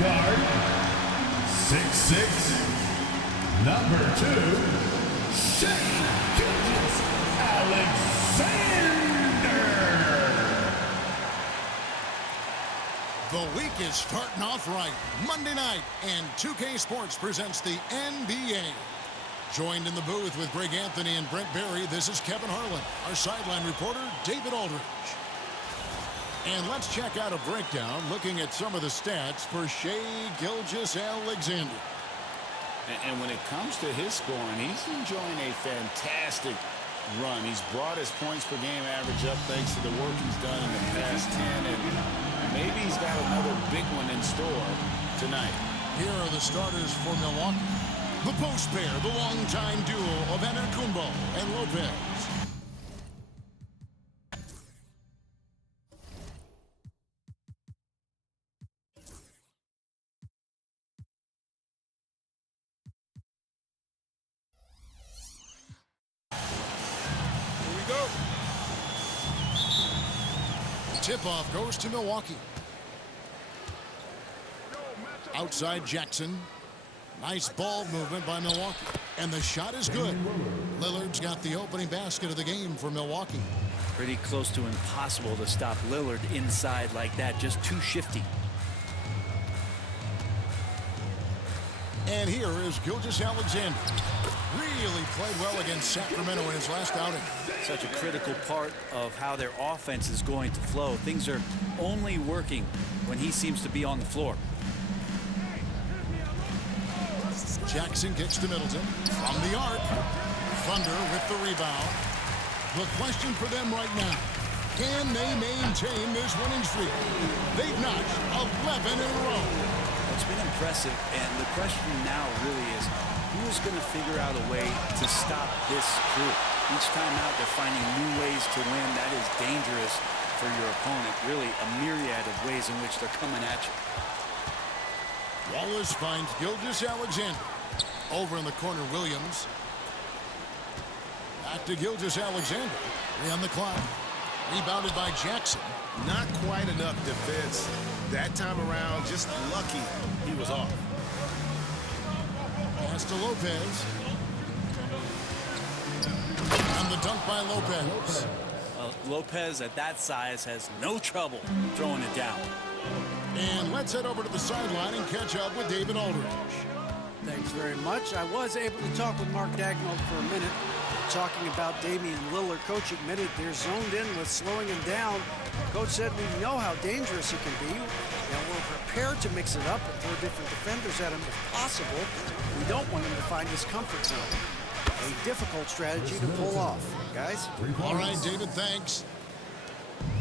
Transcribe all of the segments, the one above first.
Guard, 6'6", number 2, Alexander. The week is starting off right. Monday night, and 2K Sports presents the NBA. Joined in the booth with Greg Anthony and Brent Barry, this is Kevin Harlan. Our sideline reporter, David Aldridge. And let's check out a breakdown looking at some of the stats for Shai Gilgeous-Alexander. And when it comes to his scoring, he's enjoying a fantastic run. He's brought his points per game average up thanks to the work he's done in the past 10, and maybe he's got another big one in store tonight. Here are the starters for Milwaukee. The post pair, the longtime duo of Antetokounmpo and Lopez. Tip-off goes to Milwaukee. Outside Jackson. Nice ball movement by Milwaukee. And the shot is good. Lillard's got the opening basket of the game for Milwaukee. Pretty close to impossible to stop Lillard inside like that. Just too shifty. And here is Gilgeous-Alexander. Really played well against Sacramento in his last outing. Such a critical part of how their offense is going to flow. Things are only working when he seems to be on the floor. Jackson kicks to Middleton from the arc. Thunder with the rebound. The question for them right now, can they maintain this winning streak? They've notched 11 in a row. It's been impressive, and the question now really is, who's going to figure out a way to stop this crew? Each time out, they're finding new ways to win. That is dangerous for your opponent. Really, a myriad of ways in which they're coming at you. Wallace finds Gilgeous-Alexander. Over in the corner, Williams. Back to Gilgeous-Alexander. 3 on the clock. Rebounded by Jackson. Not quite enough defense that time around. Just lucky he was off. Pass to Lopez. And the dunk by Lopez. Lopez at that size has no trouble throwing it down. And let's head over to the sideline and catch up with David Aldridge. Thanks very much. I was able to talk with Mark Dagnall for a minute, talking about Damian Lillard. Coach admitted they're zoned in with slowing him down. Coach said we know how dangerous he can be, and we're prepared to mix it up and throw different defenders at him if possible. We don't want him to find his comfort zone. A difficult strategy to pull off, guys. All right, David, thanks.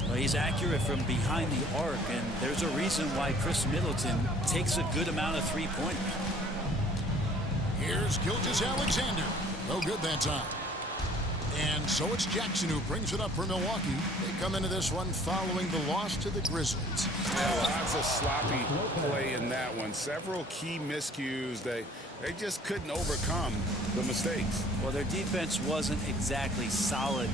Well, he's accurate from behind the arc, and there's a reason why Chris Middleton takes a good amount of three-pointers. Here's Gilgeous-Alexander. No good that time. And so it's Jackson who brings it up for Milwaukee. They come into this one following the loss to the Grizzlies. Lots of sloppy play in that one. Several key miscues. They just couldn't overcome the mistakes. Well, their defense wasn't exactly solid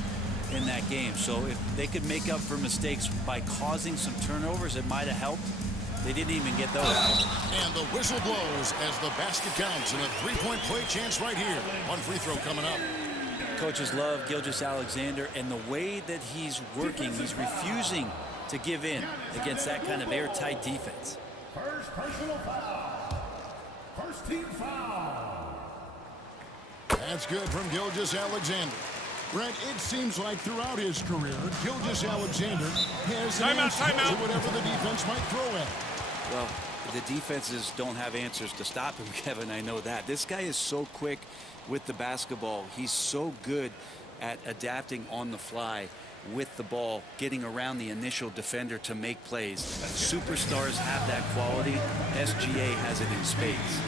in that game. So if they could make up for mistakes by causing some turnovers, it might have helped. They didn't even get those. And the whistle blows as the basket counts, and a three-point play chance right here. One free throw coming up. Coaches love Gilgeous-Alexander, and the way that he's working, he's refusing to give in against that kind of airtight defense. First personal foul. First team foul. That's good from Gilgeous-Alexander. Brent, it seems like throughout his career, Gilgeous-Alexander has an answer to whatever the defense might throw at him. Well, the defenses don't have answers to stop him, Kevin. I know that. This guy is so quick with the basketball. He's so good at adapting on the fly with the ball, getting around the initial defender to make plays. Superstars have that quality. SGA has it in spades.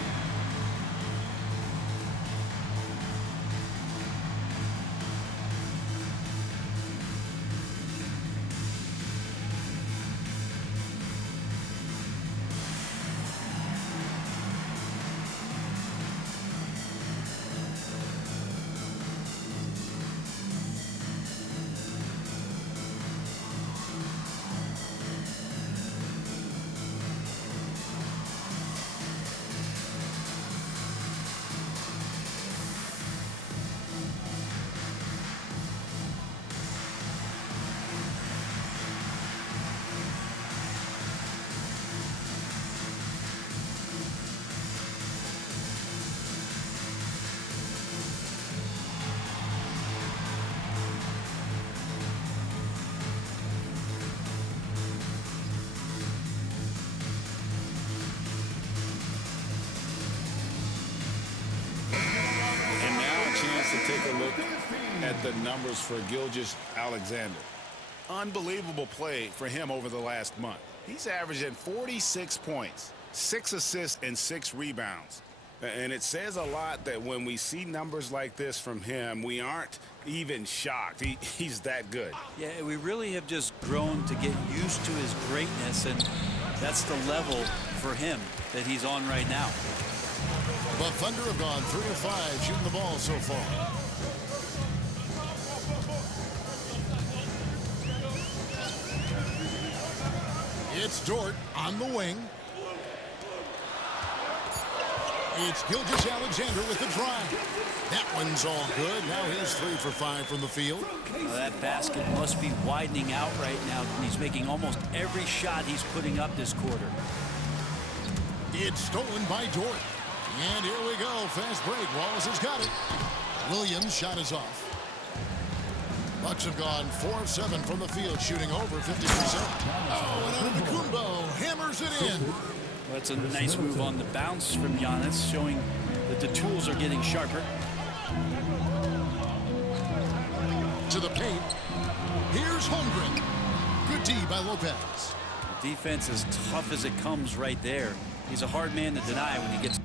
a look at the numbers for Gilgeous Alexander. Unbelievable play for him over the last month. He's averaging 46 points, 6 assists, and 6 rebounds. And it says a lot that when we see numbers like this from him, we aren't even shocked. He's that good. Yeah, we really have just grown to get used to his greatness, and that's the level for him that he's on right now. The Thunder have gone 3 of 5 shooting the ball so far. It's Dort on the wing. It's Gilgeous Alexander with the drive. That one's all good. Now he's 3 for 5 from the field. Well, that basket must be widening out right now. He's making almost every shot he's putting up this quarter. It's stolen by Dort. And here we go. Fast break. Wallace has got it. Williams' shot is off. Bucks have gone 4 of 7 from the field, shooting over 50%. Oh, and Antetokounmpo hammers it in. Well, that's a nice move on the bounce from Giannis, showing that the tools are getting sharper. To the paint. Here's Holmgren. Good D by Lopez. The defense is tough as it comes right there. He's a hard man to deny when he gets...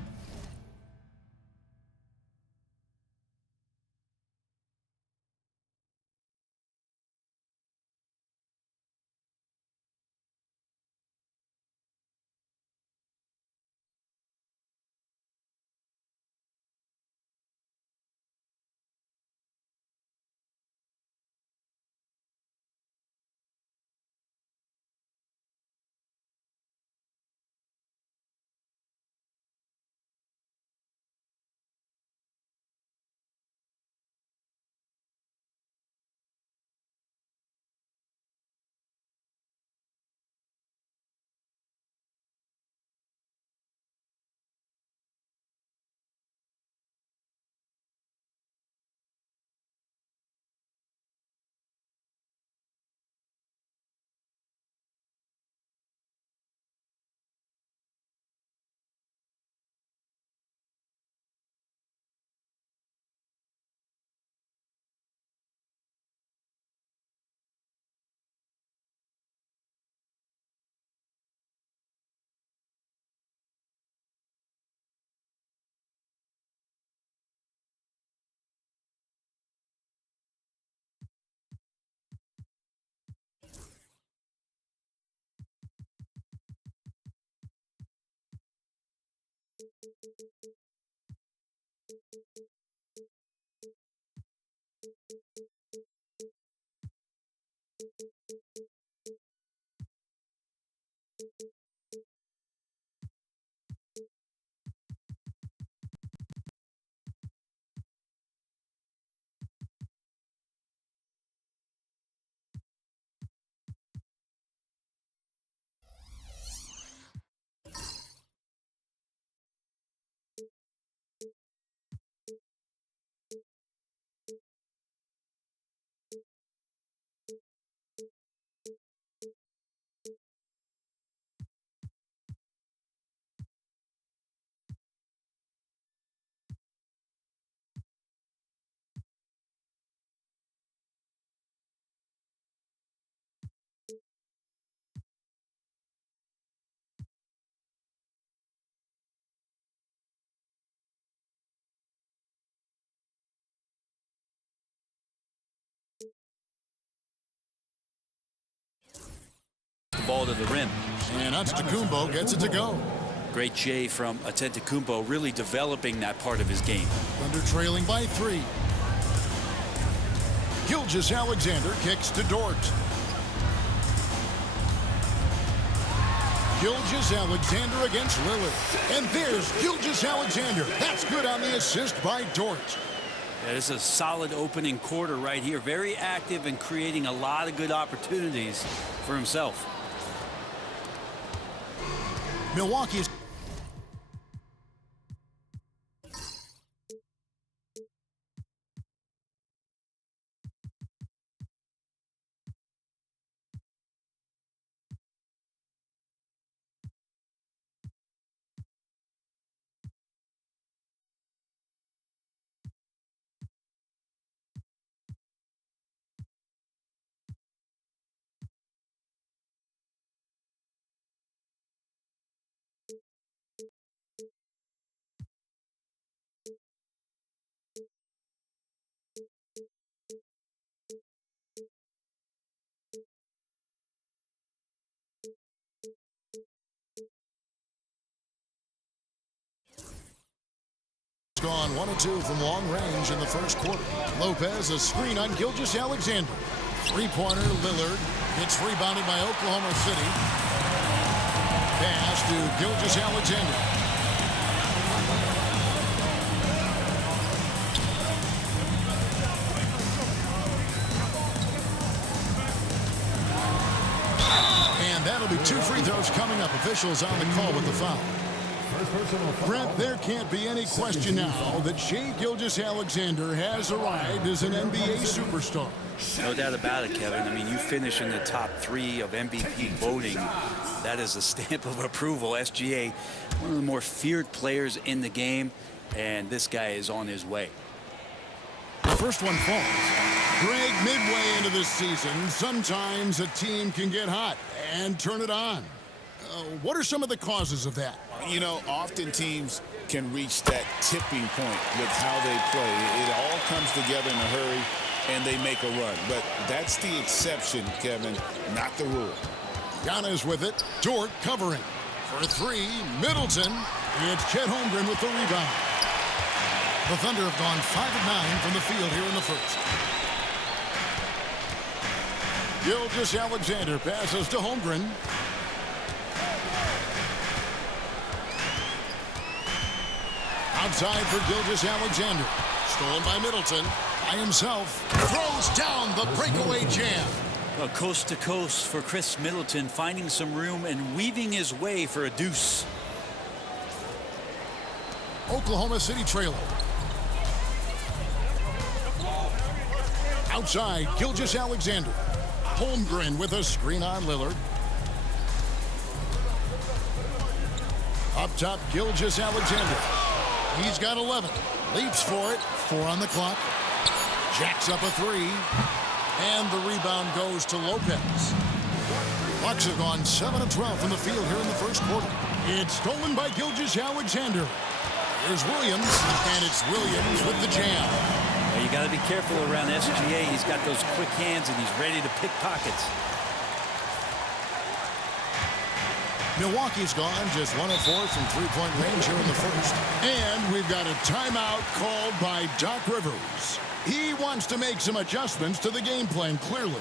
The ball to the rim. And Antetokounmpo gets it to go. Great J from Antetokounmpo, really developing that part of his game. Thunder trailing by 3. Gilgeous Alexander kicks to Dort. Gilgeous Alexander against Lillard. And there's Gilgeous Alexander. That's good on the assist by Dort. Yeah, this is a solid opening quarter right here. Very active and creating a lot of good opportunities for himself. Milwaukee's gone 1 of 2 from long range in the first quarter. Lopez, a screen on Gilgeous-Alexander. Three-pointer, Lillard. It's rebounded by Oklahoma City. Pass to Gilgeous-Alexander. And that'll be 2 free throws coming up. Officials on the call with the foul. Brent, there can't be any question now that Shai Gilgeous-Alexander has arrived as an NBA superstar. No doubt about it, Kevin. I mean, you finish in the top 3 of MVP voting. That is a stamp of approval. SGA, one of the more feared players in the game, and this guy is on his way. The first one falls. Greg, midway into this season, sometimes a team can get hot and turn it on. What are some of the causes of that? You know, often teams can reach that tipping point with how they play. It all comes together in a hurry, and they make a run. But that's the exception, Kevin, not the rule. Giannis with it. Dort covering. For 3, Middleton. It's Chet Holmgren with the rebound. The Thunder have gone 5 of 9 from the field here in the first. Gilgeous-Alexander passes to Holmgren. Outside for Gilgeous-Alexander. Stolen by Middleton. By himself. Throws down the breakaway jam. Well, coast to coast for Chris Middleton, finding some room and weaving his way for a deuce. Oklahoma City trailer. Outside, Gilgeous-Alexander. Holmgren with a screen on Lillard. Up top, Gilgeous-Alexander. He's got 11. Leaps for it. 4 on the clock. Jacks up a 3. And the rebound goes to Lopez. Bucks have gone 7 of 12 from the field here in the first quarter. It's stolen by Gilgeous-Alexander. Here's Williams. And it's Williams with the jam. Well, you got to be careful around SGA. He's got those quick hands and he's ready to pick pockets. Milwaukee's gone just 1 of 4 from 3-point range here in the first. And we've got a timeout called by Doc Rivers. He wants to make some adjustments to the game plan, clearly.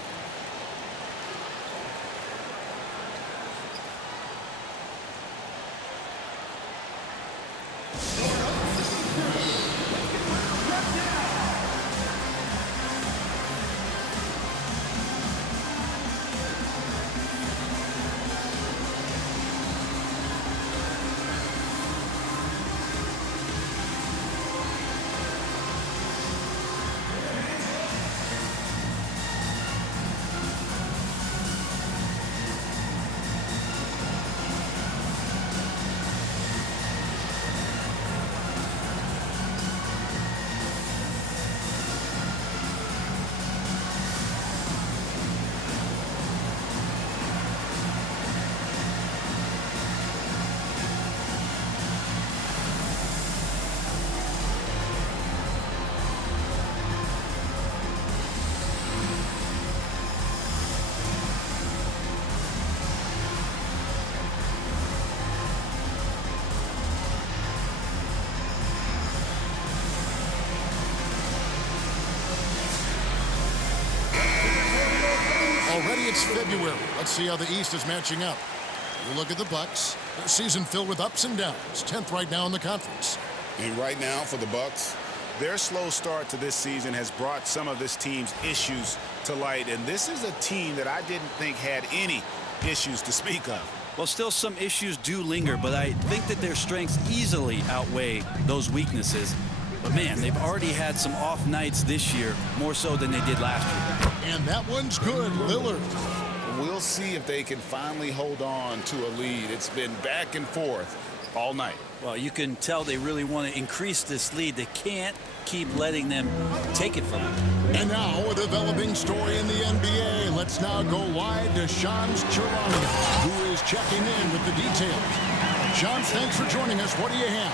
Already it's February. Let's see how the East is matching up. You look at the Bucks. A season filled with ups and downs. 10th right now in the conference. And right now for the Bucks, their slow start to this season has brought some of this team's issues to light. And this is a team that I didn't think had any issues to speak of. Well, still some issues do linger, but I think that their strengths easily outweigh those weaknesses. But, man, they've already had some off nights this year, more so than they did last year. And that one's good, Lillard. We'll see if they can finally hold on to a lead. It's been back and forth all night. Well, you can tell they really want to increase this lead. They can't keep letting them take it from them. And now a developing story in the NBA. Let's now go wide to Shams Charania, who is checking in with the details. Shams, thanks for joining us. What do you have?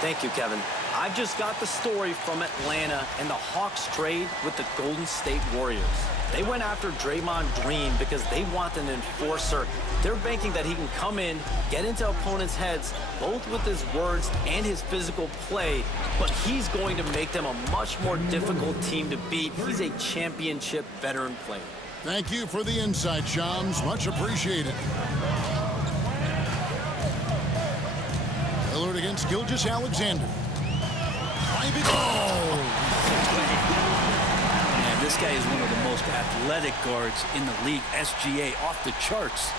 Thank you, Kevin. I've just got the story from Atlanta and the Hawks trade with the Golden State Warriors. They went after Draymond Green because they want an enforcer. They're banking that he can come in, get into opponents' heads, both with his words and his physical play, but he's going to make them a much more difficult team to beat. He's a championship veteran player. Thank you for the insight, Shams. Much appreciated. Lillard against Gilgeous-Alexander. Private. Oh! Man, this guy is one of the most athletic guards in the league. SGA off the charts.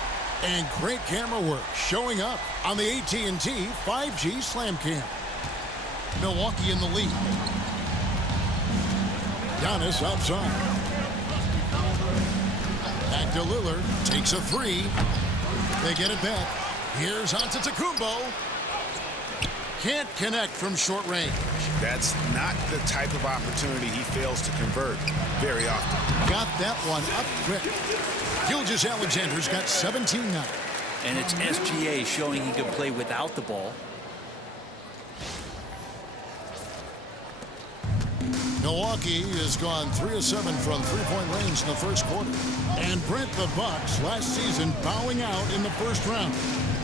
And great camera work showing up on the AT&T 5G Slam Cam. Milwaukee in the lead. Giannis outside. Back to Lillard. Takes a three. They get it back. Here's Antetokounmpo. Can't connect from short range. That's not the type of opportunity he fails to convert very often. Got that one up quick. Gilgeous-Alexander's got 17 now. And it's SGA showing he can play without the ball. Milwaukee has gone 3 of 7 from three-point range in the first quarter. And Brent, the Bucks last season bowing out in the first round.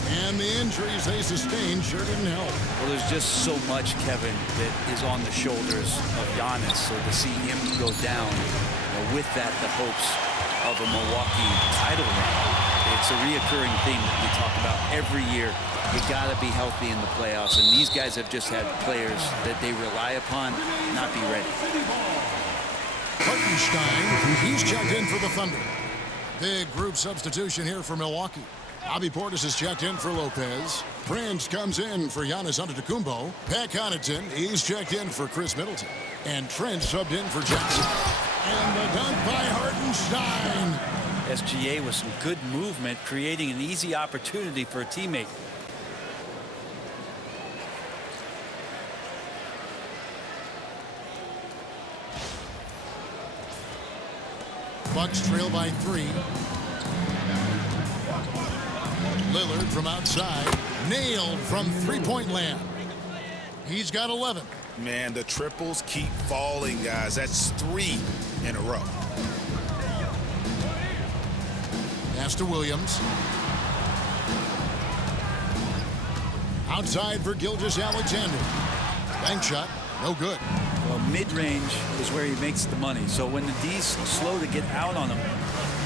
And the injuries they sustained sure didn't help. Well, there's just so much, Kevin, that is on the shoulders of Giannis. So to see him go down, with that, the hopes of a Milwaukee title run. It's a reoccurring theme that we talk about every year. You got to be healthy in the playoffs. And these guys have just had players that they rely upon not be ready. Hartenstein, he's checked in for the Thunder. Big group substitution here for Milwaukee. Bobby Portis is checked in for Lopez. Prince comes in for Giannis Antetokounmpo. Pat Connaughton, he's checked in for Chris Middleton. And Trent subbed in for Jackson. And the dunk by Hartenstein. SGA with some good movement, creating an easy opportunity for a teammate. Bucks trail by 3. Lillard from outside. Nailed from three-point land. He's got 11. Man, the triples keep falling, guys. That's 3 in a row. Pass to Williams. Outside for Gilgeous-Alexander. Bank shot. No good. Well, mid-range is where he makes the money. So when the D's slow to get out on him,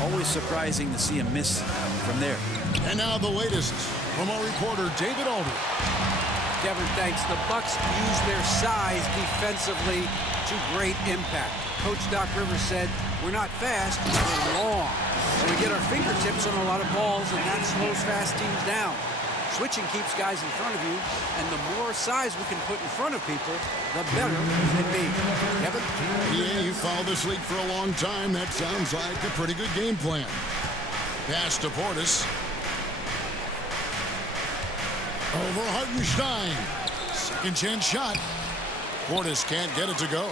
always surprising to see him miss from there. And now the latest from our reporter, David Alder. Kevin, thanks. The Bucks use their size defensively to great impact. Coach Doc Rivers said, we're not fast, we're long. So we get our fingertips on a lot of balls, and that slows fast teams down. Switching keeps guys in front of you, and the more size we can put in front of people, the better it can be. Kevin? Yeah, you followed this league for a long time. That sounds like a pretty good game plan. Pass to Portis. Over Hartenstein. Second chance shot. Portis can't get it to go.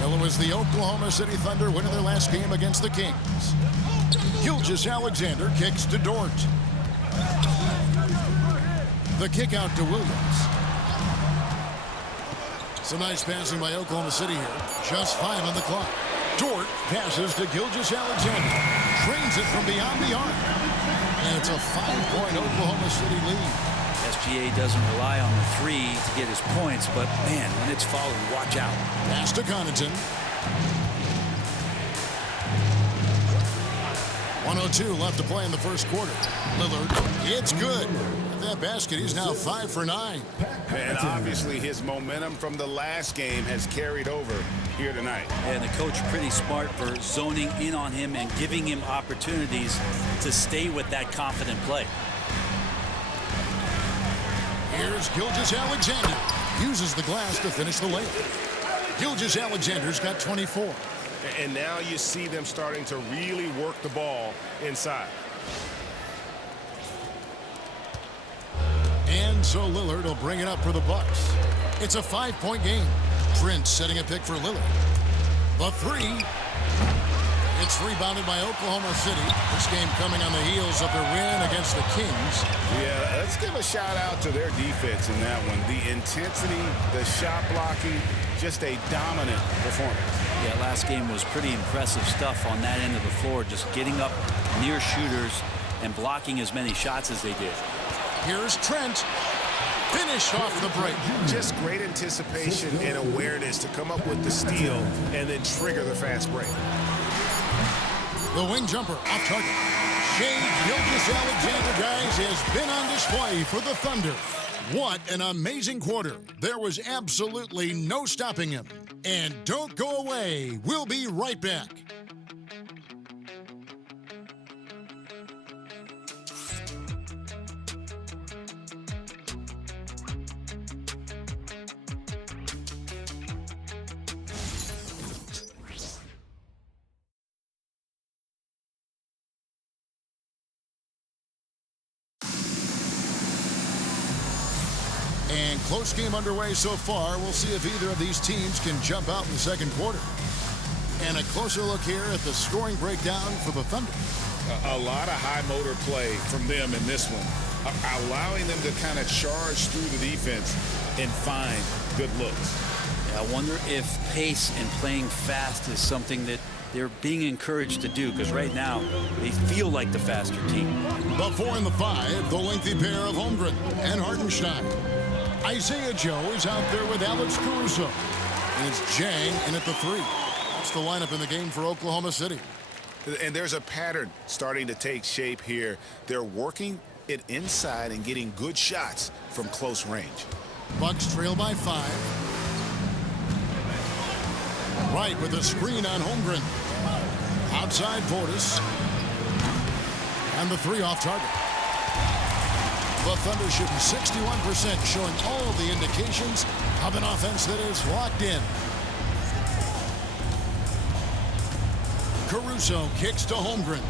Well, it was the Oklahoma City Thunder winning their last game against the Kings. Gilgeous-Alexander kicks to Dort. The kick out to Williams. Some nice passing by Oklahoma City here. Just 5 on the clock. Dort passes to Gilgeous-Alexander. Trains it from beyond the arc. And it's a 5-point Oklahoma City lead. SGA doesn't rely on the 3 to get his points, but man, when it's falling, watch out. Pass to Connaughton. 1:02 left to play in the first quarter. Lillard, it's good. At that basket, he's now 5 for 9. And obviously his momentum from the last game has carried over here tonight. And the coach pretty smart for zoning in on him and giving him opportunities to stay with that confident play. Here's Gilgeous-Alexander. Uses the glass to finish the layup. Gilgeous-Alexander's got 24. And now you see them starting to really work the ball inside. And so Lillard will bring it up for the Bucks. It's a 5-point game. Prince setting a pick for Lillard. The 3. It's rebounded by Oklahoma City. This game coming on the heels of their win against the Kings. Yeah, let's give a shout out to their defense in that one. The intensity, the shot blocking, just a dominant performance. Yeah, last game was pretty impressive stuff on that end of the floor, just getting up near shooters and blocking as many shots as they did. Here's Trent. Finished off the break. Just great anticipation and awareness to come up with the steal and then trigger the fast break. The wing jumper off target. Shea Gilgeous-Alexander, guys, has been on display for the Thunder. What an amazing quarter. There was absolutely no stopping him. And don't go away. We'll be right back. And close game underway so far. We'll see if either of these teams can jump out in the second quarter. And a closer look here at the scoring breakdown for the Thunder. A lot of high motor play from them in this one, allowing them to kind of charge through the defense and find good looks. I wonder if pace and playing fast is something that they're being encouraged to do, because right now they feel like the faster team. The 4 and the 5, the lengthy pair of Holmgren and Hartenstein. Isaiah Joe is out there with Alex Caruso. And it's Jang in at the 3. That's the lineup in the game for Oklahoma City. And there's a pattern starting to take shape here. They're working it inside and getting good shots from close range. Bucks trail by 5. Right with a screen on Holmgren. Outside Portis. And the 3 off target. The Thunder shooting 61%, showing all the indications of an offense that is locked in. Caruso kicks to Holmgren.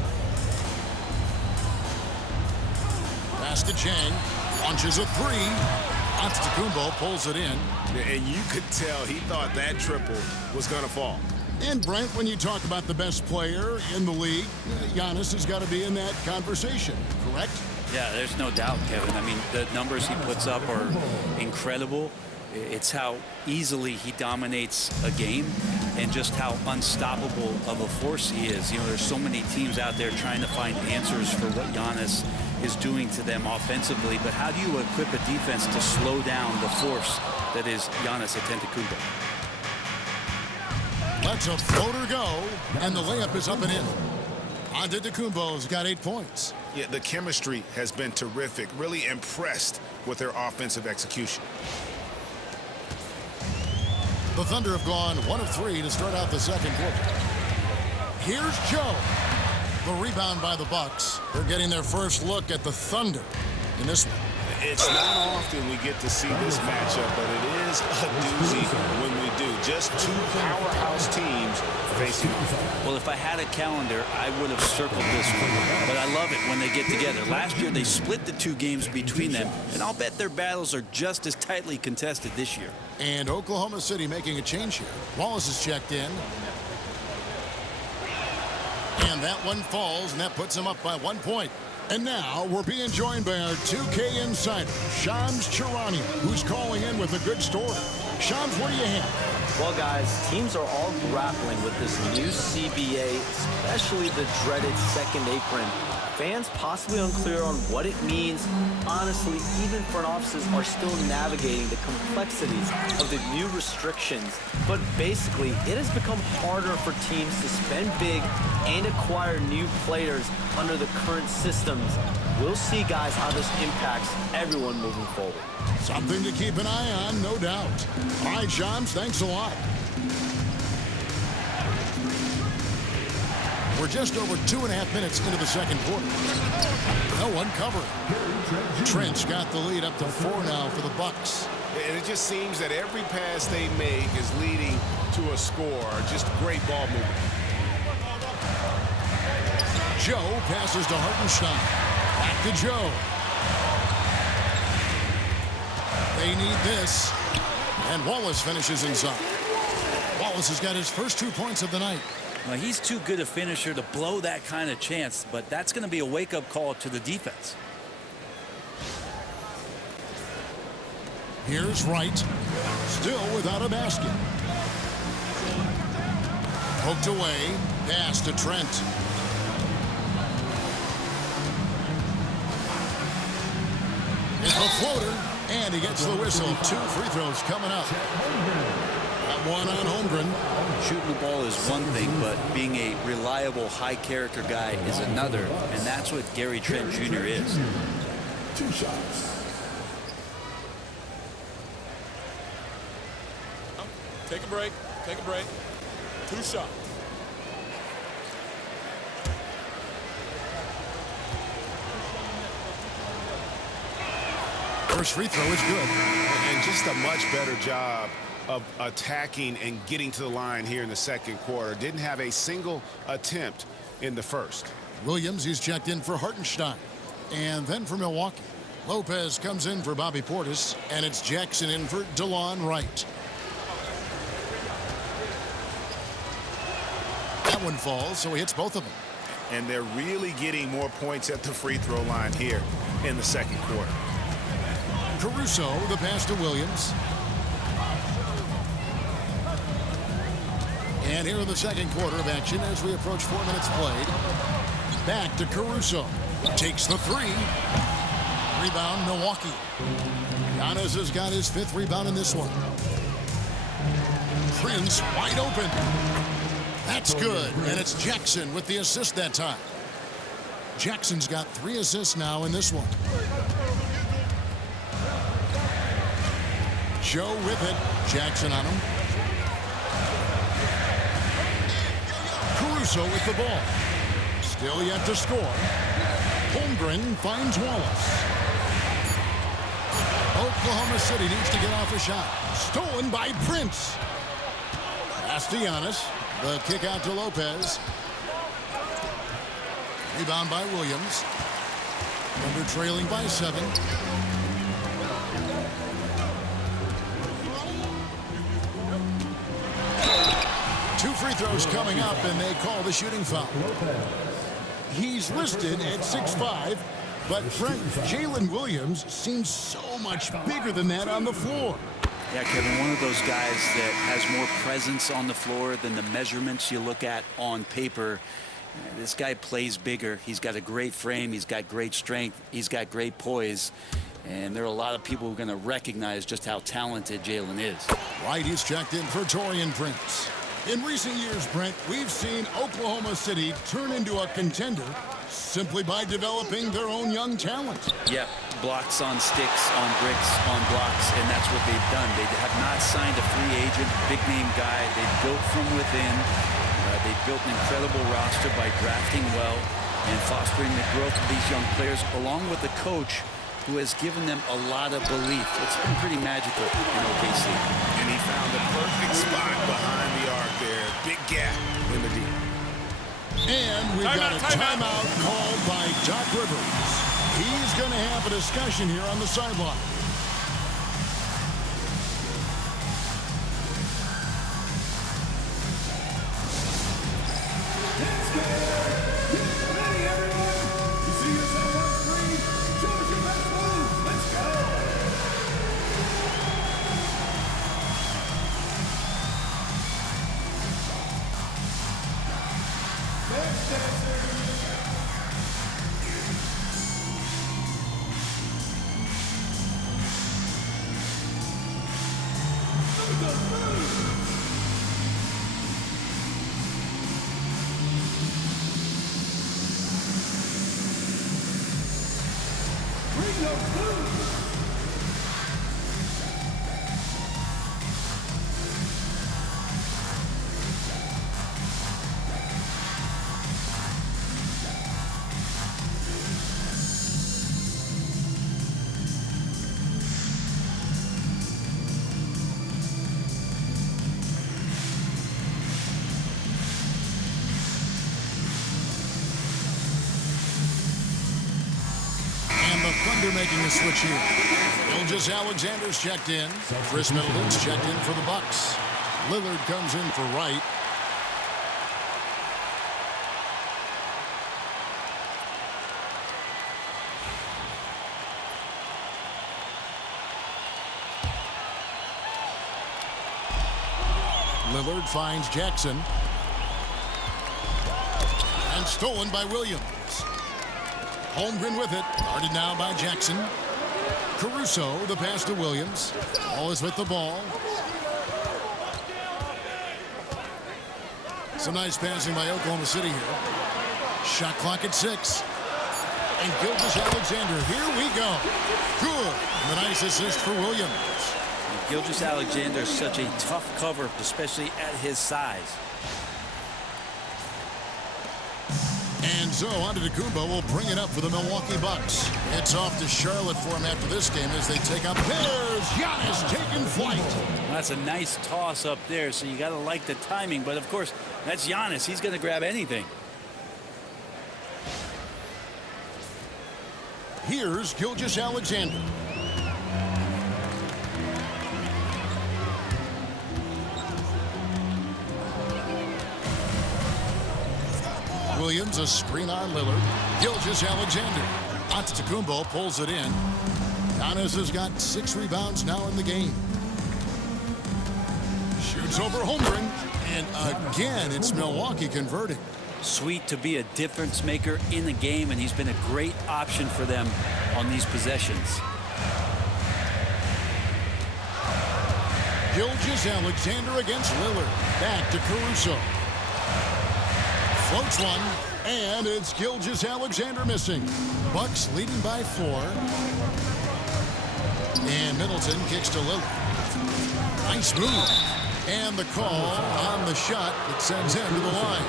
Pass to Chang. Launches a 3. Antetokounmpo pulls it in. And you could tell he thought that triple was going to fall. And Brent, when you talk about the best player in the league, Giannis has got to be in that conversation, correct? Yeah, there's no doubt, Kevin. I mean, the numbers he puts up are incredible. It's how easily he dominates a game and just how unstoppable of a force he is. You know, there's so many teams out there trying to find answers for what Giannis is doing to them offensively, but how do you equip a defense to slow down the force that is Giannis Antetokounmpo? Lets a floater go, and the layup is up and in. Antetokounmpo's got 8 points. Yeah, the chemistry has been terrific. Really impressed with their offensive execution. The Thunder have gone 1 of 3 to start out the second quarter. Here's Joe. The rebound by the Bucks. They're getting their first look at the Thunder in this one. It's not often we get to see this matchup, but it is a doozy when we do. Just 2 powerhouse teams facing off. Well, if I had a calendar, I would have circled this one. But I love it when they get together. Last year, they split the 2 games between them, and I'll bet their battles are just as tightly contested this year. And Oklahoma City making a change here. Wallace is checked in. And that one falls, and that puts them up by 1 point. And now we're being joined by our 2K insider, Shams Charania, who's calling in with a good story. Shams, what do you have? Well, guys, teams are all grappling with this new CBA, especially the dreaded second apron. Fans possibly unclear on what it means. Honestly, even front offices are still navigating the complexities of the new restrictions. But basically, it has become harder for teams to spend big and acquire new players under the current systems. We'll see, guys, how this impacts everyone moving forward. Something to keep an eye on, no doubt. All right, Shams, thanks a lot. We're just over 2.5 minutes into the second quarter. No one covering. Trent's got the lead up to 4 now for the Bucks. And it just seems that every pass they make is leading to a score. Just great ball movement. Joe passes to Hartenstein. Back to Joe. They need this. And Wallace finishes inside. Wallace has got his first 2 points of the night. Now, he's too good a finisher to blow that kind of chance, but that's going to be a wake-up call to the defense. Here's Wright. Still without a basket. Poked away. Pass to Trent. It's a floater. And he gets the whistle. 2 free throws coming up. That one on Holmgren. Shooting the ball is one thing, but being a reliable, high-character guy is another, and that's what Gary Trent Jr. is. 2 shots. Take a break. Take a break. 2 shots. First free throw is good. And just a much better job of attacking and getting to the line here in the second quarter. Didn't have a single attempt in the first. Williams, he's checked in for Hartenstein. And then for Milwaukee. Lopez comes in for Bobby Portis. And it's Jackson in for DeLon Wright. That one falls, so he hits both of them. And they're really getting more points at the free throw line here in the second quarter. Caruso, the pass to Williams. And here in the second quarter of action as we approach 4 minutes played. Back to Caruso. Takes the 3. Rebound, Milwaukee. Giannis has got his 5th rebound in this one. Prince wide open. That's good. And it's Jackson with the assist that time. Jackson's got 3 assists now in this one. Joe with it. Jackson on him. Caruso with the ball. Still yet to score. Holmgren finds Wallace. Oklahoma City needs to get off a shot. Stolen by Prince. Pass to Giannis. The kick out to Lopez. Rebound by Williams. Thunder trailing by 7. Two free throws coming up, and they call the shooting foul. He's listed at 6'5", but Jalen Williams seems so much bigger than that on the floor. Yeah, Kevin, one of those guys that has more presence on the floor than the measurements you look at on paper. This guy plays bigger. He's got a great frame. He's got great strength. He's got great poise. And there are a lot of people who are going to recognize just how talented Jalen is. White is checked in for Taurean Prince. In recent years, Brent, we've seen Oklahoma City turn into a contender simply by developing their own young talent. Yep, blocks on sticks, on bricks, on blocks, and that's what they've done. They have not signed a free agent, big-name guy. They've built from within. They've built an incredible roster by drafting well and fostering the growth of these young players, along with the coach who has given them a lot of belief. It's been pretty magical in OKC. And he found the perfect spot behind the arc there. Big gap in the deep. And we've got a timeout called by Doc Rivers. He's going to have a discussion here on the sideline. Thunder making a switch here. Ilgis Alexander's checked in. Chris Middleton's checked in for the Bucks. Lillard comes in for Wright. Lillard finds Jackson. And stolen by Williams. Holmgren with it. Guarded now by Jackson. Caruso, the pass to Williams. Always with the ball. Some nice passing by Oklahoma City here. Shot clock at 6. And Gilgeous-Alexander, here we go. Good. And the nice assist for Williams. Gilgeous-Alexander is such a tough cover, especially at his size. And so Antetokounmpo will bring it up for the Milwaukee Bucks. It's off to Charlotte for him after this game as they take up. There's Giannis taking flight. Well, that's a nice toss up there, so you got to like the timing. But, of course, that's Giannis. He's going to grab anything. Here's Gilgeous-Alexander. Williams, a screen on Lillard. Gilgeous-Alexander. Antetokounmpo pulls it in. Giannis has got 6 rebounds now in the game. Shoots over Holmgren. And again, it's Milwaukee converting. Sweet to be a difference maker in the game, and he's been a great option for them on these possessions. Gilgeous-Alexander against Lillard. Back to Caruso. Floats one, and it's Gilgeous-Alexander missing. Bucks leading by 4. And Middleton kicks to Lillard. Nice move. And the call on the shot that sends him to the line.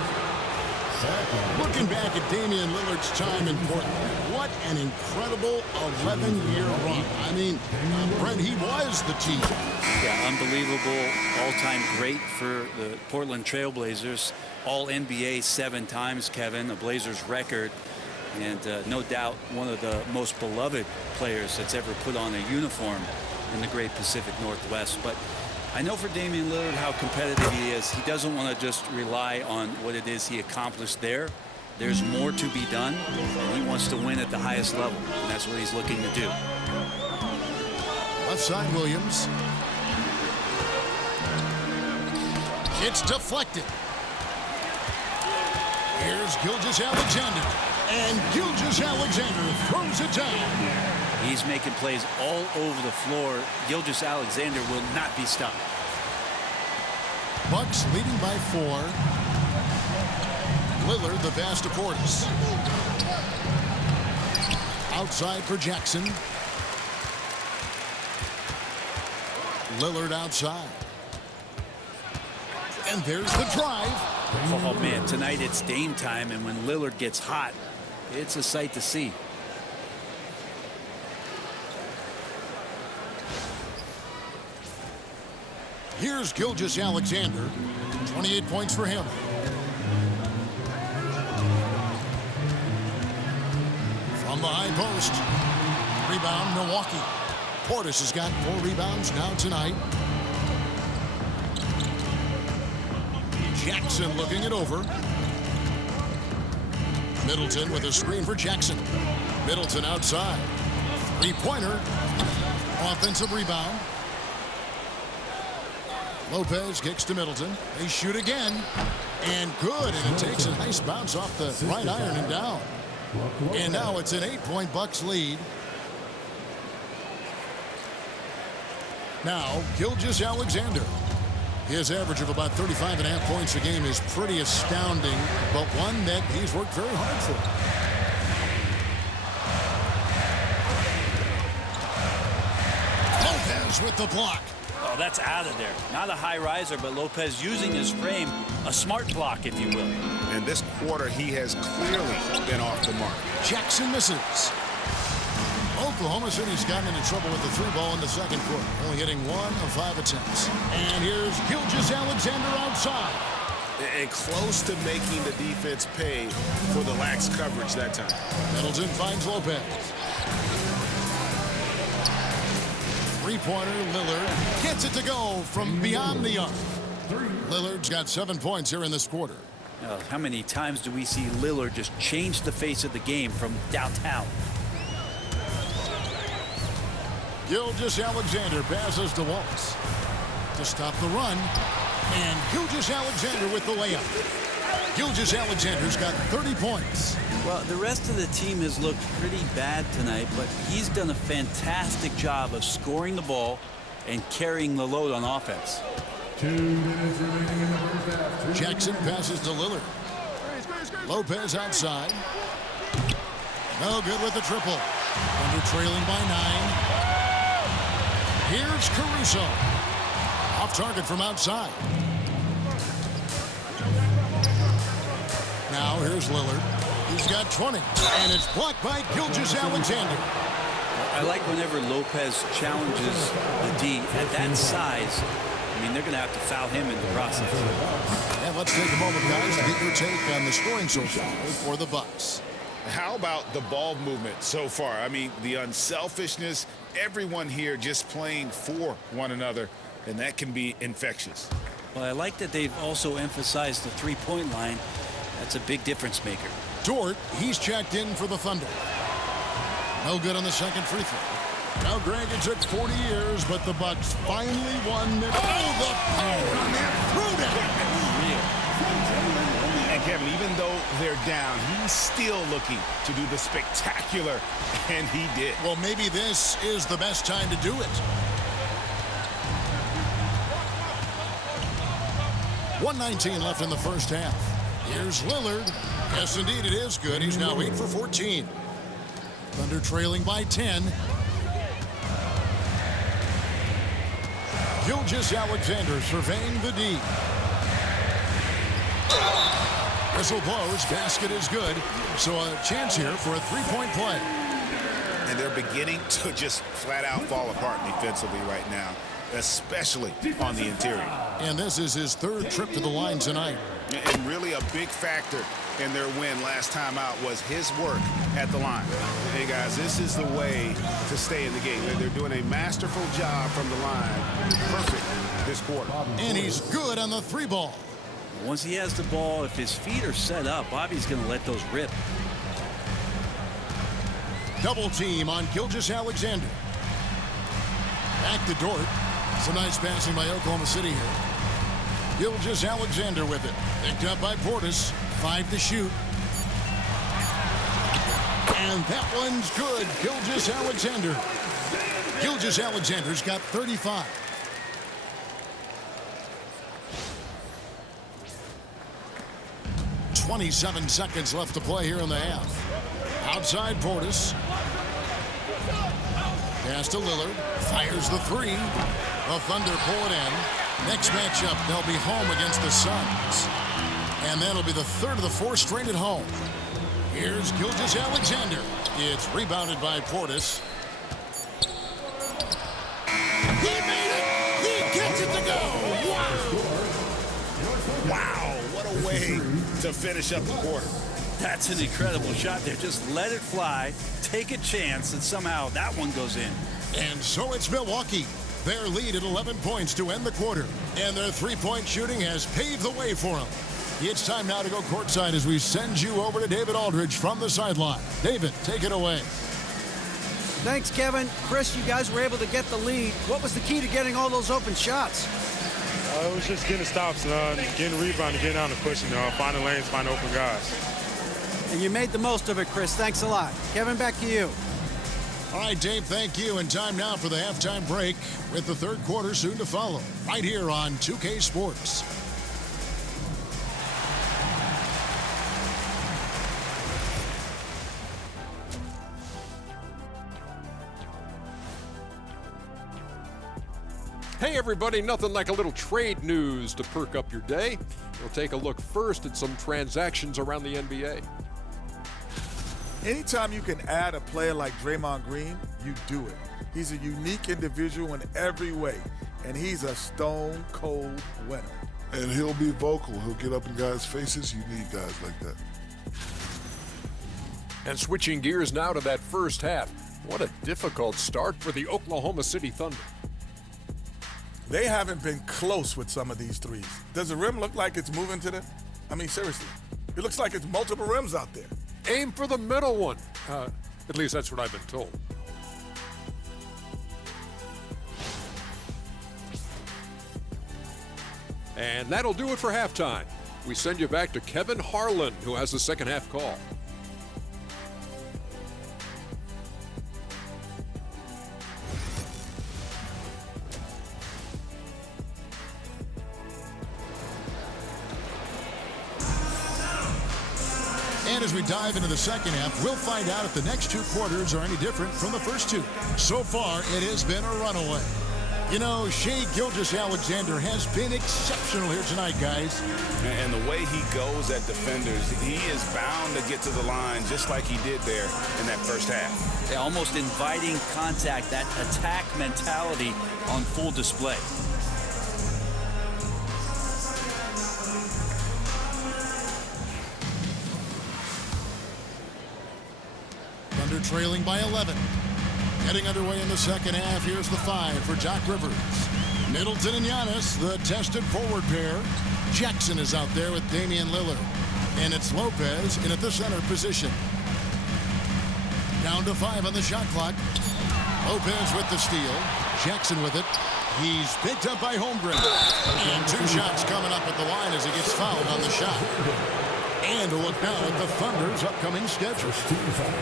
Looking back at Damian Lillard's time in Portland, what an incredible 11-year run. I mean, Brent, he was the team. Yeah, unbelievable, all-time great for the Portland Trailblazers. All-NBA 7 times, Kevin, a Blazers record. And no doubt one of the most beloved players that's ever put on a uniform in the great Pacific Northwest. But I know for Damian Lillard how competitive he is. He doesn't want to just rely on what it is he accomplished there. There's more to be done, and he wants to win at the highest level, and that's what he's looking to do. Left side, Williams. It's deflected. Here's Gilgeous-Alexander. And Gilgeous-Alexander throws it down. He's making plays all over the floor. Gilgeous-Alexander will not be stopped. Bucks leading by 4. Lillard, the pass to Portis. Outside for Jackson. Lillard outside. And there's the drive. Oh, man, tonight it's Dame time, and when Lillard gets hot, it's a sight to see. Here's Gilgeous-Alexander. 28 points for him. From the high post. Rebound, Milwaukee. Portis has got 4 rebounds now tonight. Jackson looking it over. Middleton with a screen for Jackson. Middleton outside. 3-pointer. Offensive rebound. Lopez kicks to Middleton. They shoot again. And good. And it takes a nice bounce off the right iron and down. And now it's an 8-point Bucks lead. Now, Gilgeous-Alexander. His average of about 35.5 points a game is pretty astounding, but one that he's worked very hard for. Lopez with the block. Oh, that's out of there. Not a high riser, but Lopez using his frame, a smart block, if you will. And this quarter, he has clearly been off the mark. Jackson misses. Oklahoma City's gotten into trouble with the 3-ball in the second quarter, only hitting 1 of 5 attempts. And here's Gilgeous-Alexander outside. And close to making the defense pay for the lax coverage that time. Middleton finds Lopez. 3-pointer, Lillard gets it to go from beyond the arc. Lillard's got 7 points here in this quarter. How many times do we see Lillard just change the face of the game from downtown? Gilgeous-Alexander passes to Waltz to stop the run. And Gilgeous-Alexander with the layup. Gilgeous-Alexander's got 30 points. Well, the rest of the team has looked pretty bad tonight, but he's done a fantastic job of scoring the ball and carrying the load on offense. 2 minutes remaining in the first half. Jackson passes to Lillard. Lopez outside. No good with the triple. Thunder trailing by 9. Here's Caruso. Off target from outside. Now here's Lillard. He's got 20. And it's blocked by Gilgeous-Alexander. I like whenever Lopez challenges the D at that size. I mean, they're going to have to foul him in the process. And let's take a moment, guys, to get your take on the scoring so far for the Bucks. How about the ball movement so far? I mean, the unselfishness, everyone here just playing for one another, and that can be infectious. Well, I like that they've also emphasized the three-point line. That's a big difference maker. Dort, he's checked in for the Thunder. No good on the second free throw. Now, Greg, it took 40 years, but the Bucks finally won. The power on that throwdown. And Kevin, even though they're down, he's still looking to do the spectacular, and he did. Well, maybe this is the best time to do it. 1:19 left in the first half. Here's Lillard. Yes, indeed, it is good. He's now 8 for 14. Thunder trailing by 10. Gilgeous-Alexander surveying the D. Whistle blows. Basket is good. So a chance here for a three-point play. And they're beginning to just flat out fall apart defensively right now, especially on the interior. And this is his third trip to the line tonight. And really a big factor in their win last time out was his work at the line. Hey, guys, this is the way to stay in the game. They're doing a masterful job from the line. Perfect this quarter. And he's good on the three ball. Once he has the ball, if his feet are set up, Bobby's going to let those rip. Double team on Gilgeous-Alexander. Back to Dort. Some nice passing by Oklahoma City here. Gilgeous-Alexander with it. Picked up by Portis. 5 to shoot. And that one's good. Gilgeous-Alexander. Gilgeous-Alexander's got 35. .27 seconds left to play here in the half. Outside Portis. Pass to Lillard. Fires the three. The Thunder pull it in. Next matchup, they'll be home against the Suns. And that'll be the third of the fourth straight at home. Here's Gilgeous-Alexander. It's rebounded by Portis. He made it! He gets it to go! Wow! Wow, what a way to finish up the quarter. That's an incredible shot there. Just let it fly, take a chance, and somehow that one goes in. And so it's Milwaukee. Their lead at 11 points to end the quarter. And their three-point shooting has paved the way for them. It's time now to go courtside as we send you over to David Aldridge from the sideline. David, take it away. Thanks, Kevin. Chris, you guys were able to get the lead. What was the key to getting all those open shots? It was just getting stops, getting rebound, and getting out and pushing, finding lanes, finding open guys. And you made the most of it, Chris. Thanks a lot. Kevin, back to you. All right, Dave, thank you. And time now for the halftime break with the third quarter soon to follow right here on 2K Sports. Hey everybody, nothing like a little trade news to perk up your day. We'll take a look first at some transactions around the NBA. Anytime you can add a player like Draymond Green, you do it. He's a unique individual in every way, and he's a stone-cold winner. And he'll be vocal. He'll get up in guys' faces. You need guys like that. And switching gears now to that first half. What a difficult start for the Oklahoma City Thunder. They haven't been close with some of these threes. Does the rim look like it's moving to them? I mean, seriously. It looks like it's multiple rims out there. Aim for the middle one. At least that's what I've been told. And that'll do it for halftime. We send you back to Kevin Harlan, who has the second half call. And as we dive into the second half, we'll find out if the next two quarters are any different from the first two. So far, it has been a runaway. You know, Shai Gilgeous-Alexander has been exceptional here tonight, guys. And the way he goes at defenders, he is bound to get to the line just like he did there in that first half. Yeah, almost inviting contact, that attack mentality on full display. Thunder trailing by 11. Getting underway in the second half. Here's the 5 for Doc Rivers. Middleton and Giannis, the tested forward pair. Jackson is out there with Damian Lillard. And it's Lopez in at the center position. Down to 5 on the shot clock. Lopez with the steal. Jackson with it. He's picked up by Holmgren. And 2 shots coming up at the line as he gets fouled on the shot. And a look now at the Thunder's upcoming schedule.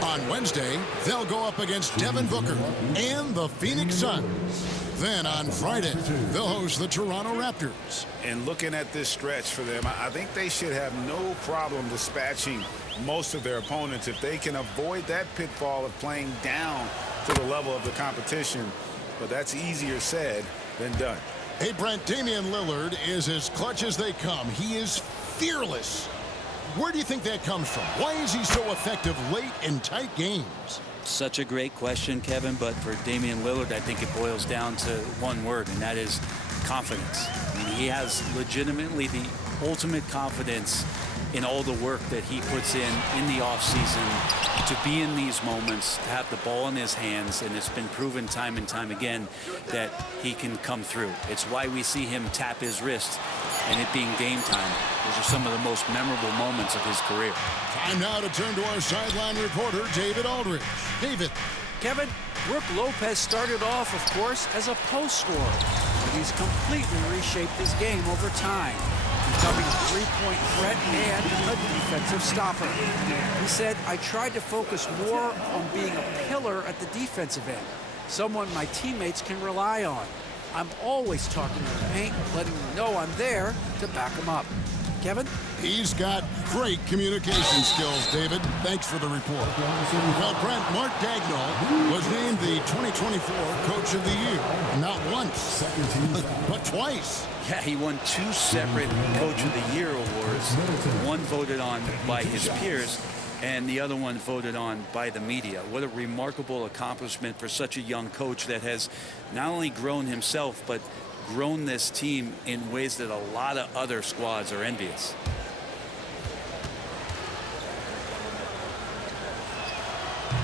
On Wednesday, they'll go up against Devin Booker and the Phoenix Suns. Then on Friday, they'll host the Toronto Raptors. And looking at this stretch for them, I think they should have no problem dispatching most of their opponents if they can avoid that pitfall of playing down to the level of the competition. But that's easier said than done. Hey, Brent, Damian Lillard is as clutch as they come. He is fearless. Where do you think that comes from? Why is he so effective late in tight games? Such a great question, Kevin, but for Damian Lillard, I think it boils down to one word, and that is confidence. I mean, he has legitimately the ultimate confidence in all the work that he puts in the offseason to be in these moments, to have the ball in his hands, and it's been proven time and time again that he can come through. It's why we see him tap his wrist and it being game time. Those are some of the most memorable moments of his career. Time now to turn to our sideline reporter, David Aldridge. David. Kevin, Brook Lopez started off, of course, as a post scorer, but he's completely reshaped his game over time, becoming a three-point threat and a defensive stopper. He said, I tried to focus more on being a pillar at the defensive end, someone my teammates can rely on. I'm always talking to the paint, letting them know I'm there to back them up. Kevin? He's got great communication skills, David. Thanks for the report. Well, Brent, Mark Daigneault was named the 2024 Coach of the Year. Not once, but twice. Yeah, he won 2 separate Coach of the Year awards. One voted on by his peers, and the other one voted on by the media. What a remarkable accomplishment for such a young coach that has not only grown himself, but grown this team in ways that a lot of other squads are envious.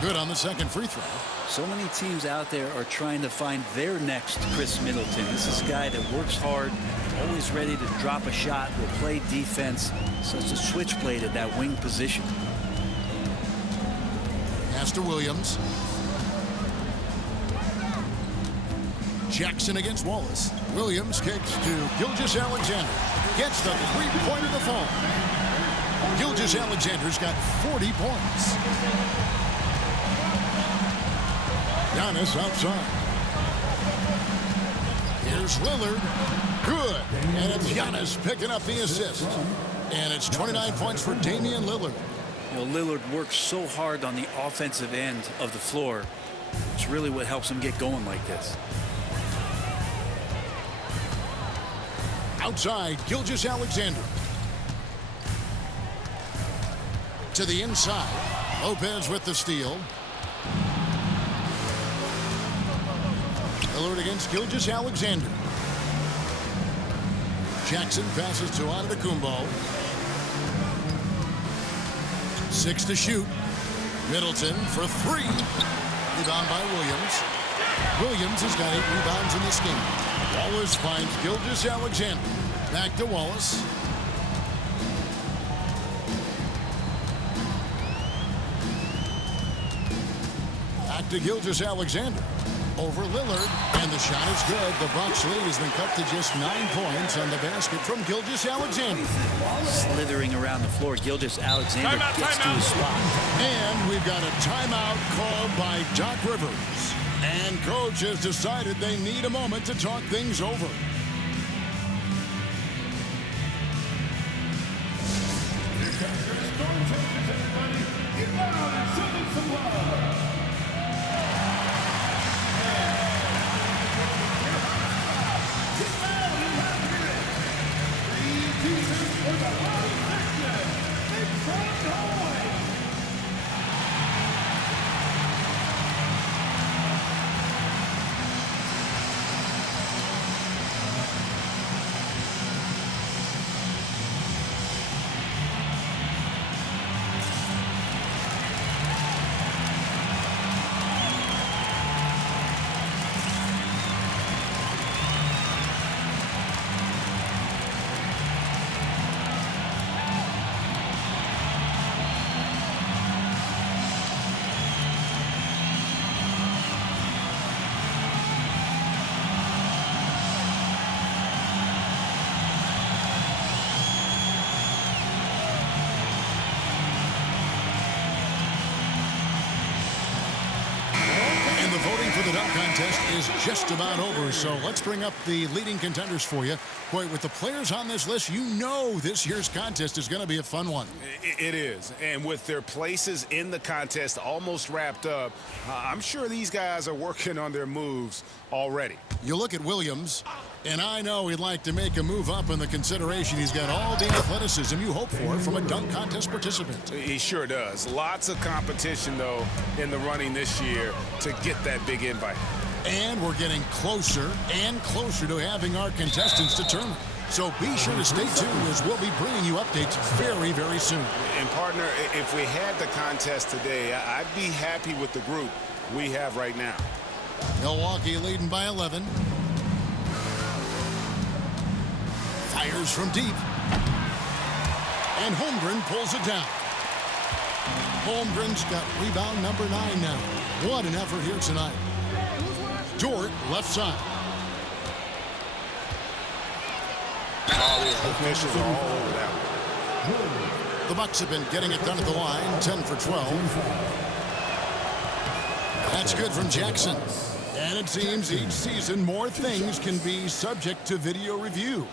Good on the second free throw. So many teams out there are trying to find their next Chris Middleton. This is a guy that works hard, always ready to drop a shot, will play defense, such a switchblade at that wing position. Pass to Williams. Jackson against Wallace. Williams kicks to Gilgeous-Alexander. Gets the three-pointer to fall. Gilgeous-Alexander's got 40 points. Giannis outside. Here's Lillard. Good. And it's Giannis picking up the assist. And it's 29 points for Damian Lillard. You know, Lillard works so hard on the offensive end of the floor. It's really what helps him get going like this. Outside, Gilgeous-Alexander. To the inside. Lopez with the steal. Lillard against Gilgeous-Alexander. Jackson passes to Antetokounmpo. 6 to shoot. Middleton for 3. Rebound by Williams. Williams has got 8 rebounds in this game. Wallace finds Gilgeous-Alexander. Back to Wallace. Back to Gilgeous-Alexander. over Lillard, and the shot is good. The Bucks lead has been cut to just 9 points on the basket from Gilgeous-Alexander. Slithering around the floor, Gilgeous-Alexander gets to his spot. And we've got a timeout called by Doc Rivers. And coach has decided they need a moment to talk things over. The dunk contest is just about over, so let's bring up the leading contenders for you. Boy, with the players on this list, you know this year's contest is going to be a fun one. It is, and with their places in the contest almost wrapped up, I'm sure these guys are working on their moves already. You look at Williams, and I know he'd like to make a move up in the consideration. He's got all the athleticism you hope for from a dunk contest participant. He sure does. Lots of competition, though, in the running this year to get that big invite. And we're getting closer and closer to having our contestants determined. So be sure to stay tuned as we'll be bringing you updates very, very soon. And partner, if we had the contest today, I'd be happy with the group we have right now. Milwaukee leading by 11. Fires from deep. And Holmgren pulls it down. Holmgren's got rebound number 9 now. What an effort here tonight. Dort left side. Officials are all over that one. The Bucks have been getting it done at the line, 10 for 12. That's good from Jackson. And it seems each season more things can be subject to video review.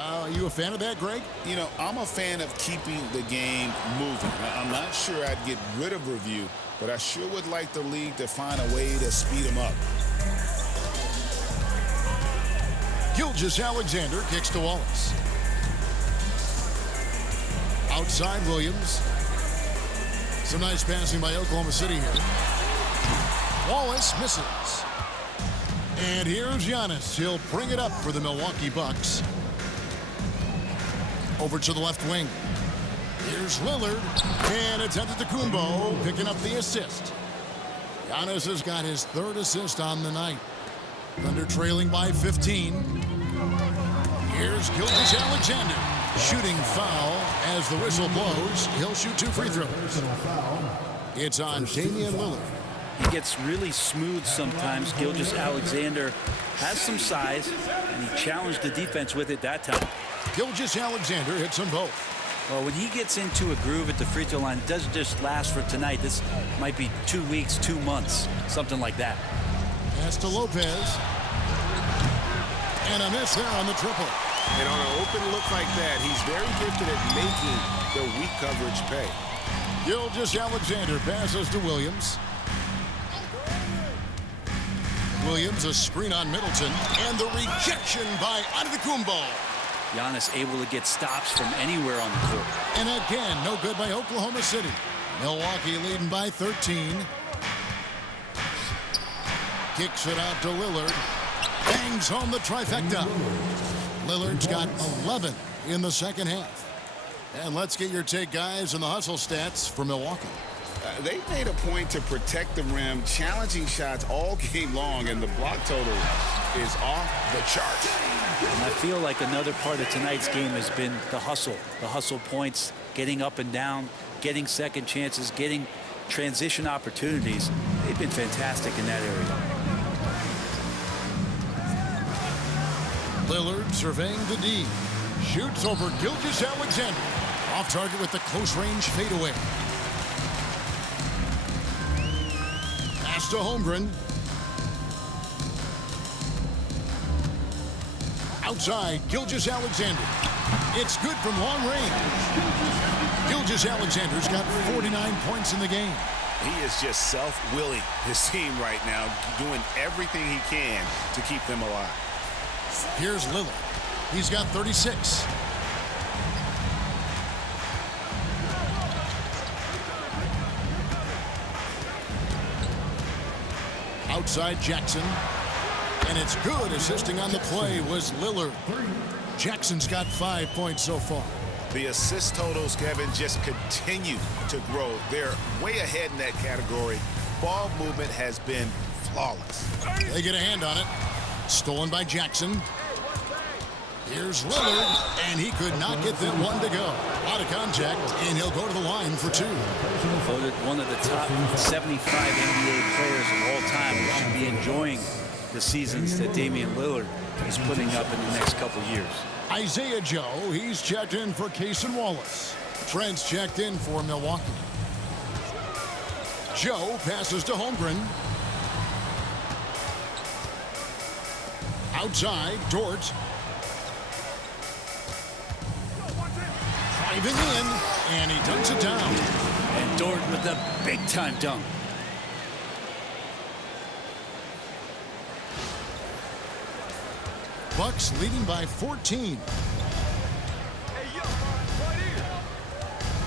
Are you a fan of that, Greg? You know, I'm a fan of keeping the game moving. I'm not sure I'd get rid of review, but I sure would like the league to find a way to speed them up. Gilgeous-Alexander kicks to Wallace. Outside Williams. Some nice passing by Oklahoma City here. Wallace misses. And here's Giannis. He'll bring it up for the Milwaukee Bucks. Over to the left wing. Here's Lillard. And it's Antetokounmpo picking up the assist. Giannis has got his 3rd assist on the night. Thunder trailing by 15. Here's Gilgeous-Alexander. Shooting foul as the whistle blows. He'll shoot 2 free throws. It's on Damian Lillard. He gets really smooth sometimes. Gilgeous-Alexander has some size, and he challenged the defense with it that time. Gilgeous-Alexander hits them both. Well, when he gets into a groove at the free throw line, it doesn't just last for tonight. This might be 2 weeks, 2 months, something like that. Pass to Lopez. And a miss there on the triple. And on an open look like that, he's very gifted at making the weak coverage pay. Gilgeous-Alexander passes to Williams. Williams, a screen on Middleton. And the rejection by Antetokounmpo. Giannis able to get stops from anywhere on the court. And again, no good by Oklahoma City. Milwaukee leading by 13. Kicks it out to Lillard. Bangs home the trifecta. Lillard's got 11 in the second half. And let's get your take, guys, on the hustle stats for Milwaukee. They made a point to protect the rim, challenging shots all game long, and the block total is off the chart. And I feel like another part of tonight's game has been the hustle points, getting up and down, getting second chances, getting transition opportunities. They've been fantastic in that area. Lillard surveying the D. Shoots over Gilgeous-Alexander. Off target with the close-range fadeaway. Pass to Holmgren. Outside, Gilgeous-Alexander. It's good from long range. Gilgeous-Alexander's got 49 points in the game. He is just self-willing his team right now, doing everything he can to keep them alive. Here's Lillard. He's got 36. Outside Jackson. And it's good. Assisting on the play was Lillard. Jackson's got 5 points so far. The assist totals, Kevin, just continue to grow. They're way ahead in that category. Ball movement has been flawless. They get a hand on it. Stolen by Jackson. Here's Lillard, and he could not get that one to go. Out of contact, and he'll go to the line for two. Voted one of the top 75 NBA players of all time. We should be enjoying the seasons that Damian Lillard is putting up in the next couple years. Isaiah Joe, he's checked in for Cason Wallace. Trent's checked in for Milwaukee. Joe passes to Holmgren. Outside, Dort. Driving in, and he dunks it down. And Dort with the big-time dunk. Bucks leading by 14.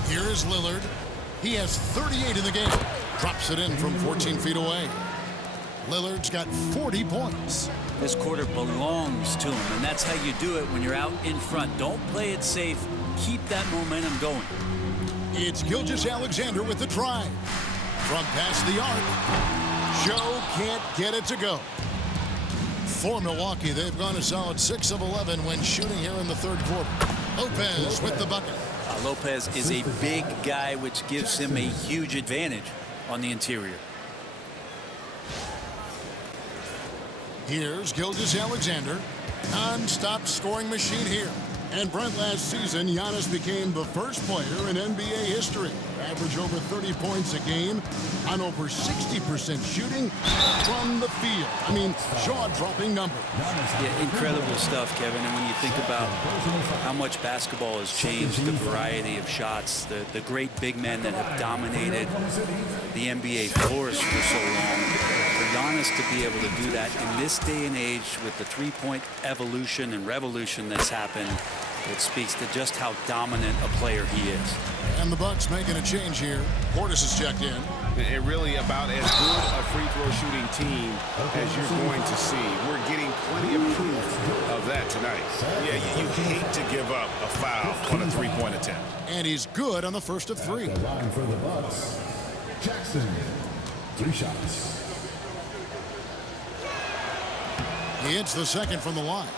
Here is Lillard. He has 38 in the game. Drops it in from 14 feet away. Lillard's got 40 points. This quarter belongs to him, and that's how you do it when you're out in front. Don't play it safe. Keep that momentum going. It's Gilgeous-Alexander with the try. From past the arc. Joe can't get it to go. For Milwaukee, they've gone a solid 6 of 11 when shooting here in the third quarter. Lopez with the bucket. Lopez is a big guy, which gives him a huge advantage on the interior. Here's Gilgeous-Alexander. Non-stop scoring machine here. And Brent, last season, Giannis became the first player in NBA history. Average over 30 points a game on over 60% shooting from the field. I mean, jaw-dropping numbers. Yeah, incredible stuff, Kevin. And when you think about how much basketball has changed, the variety of shots, the great big men that have dominated the NBA floors for so long, for Giannis to be able to do that in this day and age with the three-point evolution and revolution that's happened, it speaks to just how dominant a player he is. And the Bucks making a change here. Portis is checked in. And really about as good a free throw shooting team as you're going to see. We're getting plenty of proof of that tonight. Yeah, you hate to give up a foul on a three-point attempt. And he's good on the first of three. At the line for the Bucks, Jackson, 3 shots. He hits the second from the line.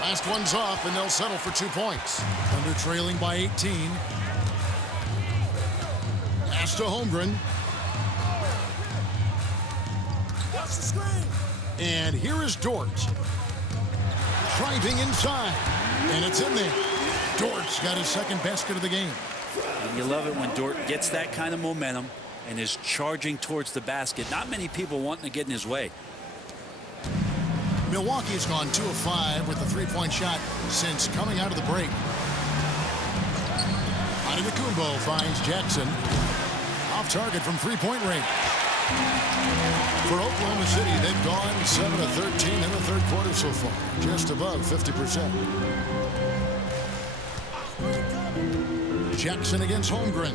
Last one's off, and they'll settle for 2 points. Thunder trailing by 18. Pass to Holmgren. Watch the screen. And here is Dort. Driving inside. And it's in there. Dort's got his second basket of the game. And you love it when Dort gets that kind of momentum and is charging towards the basket. Not many people wanting to get in his way. Milwaukee's gone 2 of 5 with the three-point shot since coming out of the break. Antetokounmpo finds Jackson. Off target from three-point range. For Oklahoma City, they've gone 7 of 13 in the third quarter so far, just above 50%. Jackson against Holmgren.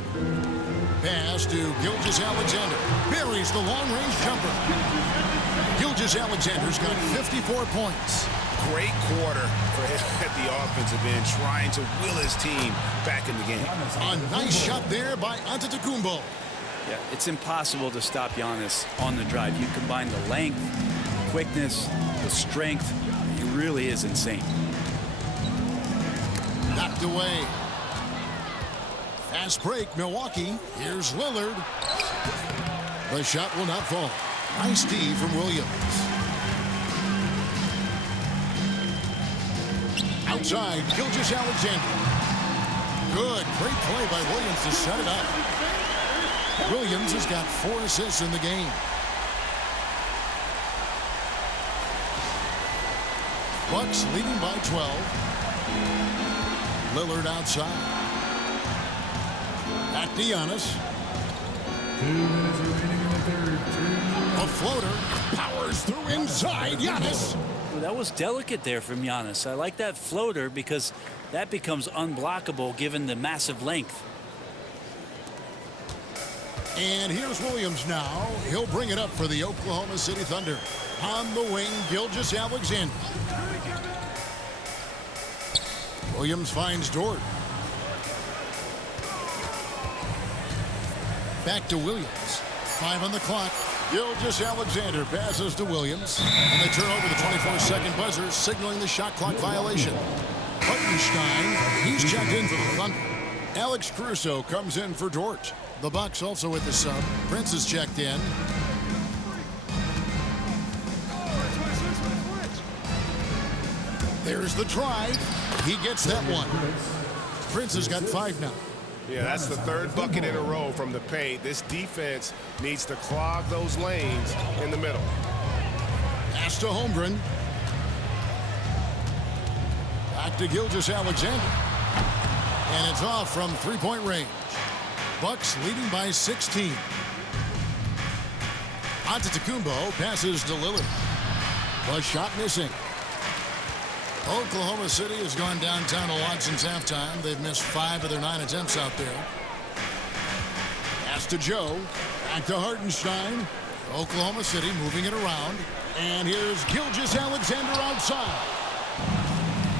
Pass to Gilgeous-Alexander. Buries the long-range jumper. Gilgeous-Alexander's got 54 points. Great quarter for him at the offensive end, trying to will his team back in the game. A nice shot there by Antetokounmpo. Yeah, it's impossible to stop Giannis on the drive. You combine the length, quickness, the strength. He really is insane. knocked away. Fast break, Milwaukee. Here's Lillard. The shot will not fall. Nice D from Williams. Outside, Gilgeous-Alexander. Good, great play by Williams to set it up. Williams has got 4 assists in the game. Bucks leading by 12. Lillard outside. At Giannis. 2 minutes remaining in the third. A floater powers through inside. Giannis. Well, that was delicate there from Giannis. I like that floater because that becomes unblockable given the massive length. And here's Williams now. He'll bring it up for the Oklahoma City Thunder. On the wing, Gilgeous-Alexander. Williams finds Dort. Back to Williams. 5 on the clock. Gilgeous-Alexander passes to Williams. And they turn over the 24-second buzzer, signaling the shot clock violation. Hartenstein, he's checked in for the Thunder. Alex Caruso comes in for Dort. The Bucks also with the sub. Prince is checked in. There's the drive. He gets that one. Prince has got 5 now. Yeah, that's the 3rd bucket in a row from the paint. This defense needs to clog those lanes in the middle. Pass to Holmgren. Back to Gilgeous-Alexander. And it's off from 3-point range. Bucks leading by 16. Antetokounmpo passes to Lillard. The shot missing. Oklahoma City has gone downtown a lot since halftime. They've missed 5 of their 9 attempts out there. Pass to Joe. Back to Hartenstein. Oklahoma City moving it around. And here's Gilgeous-Alexander outside.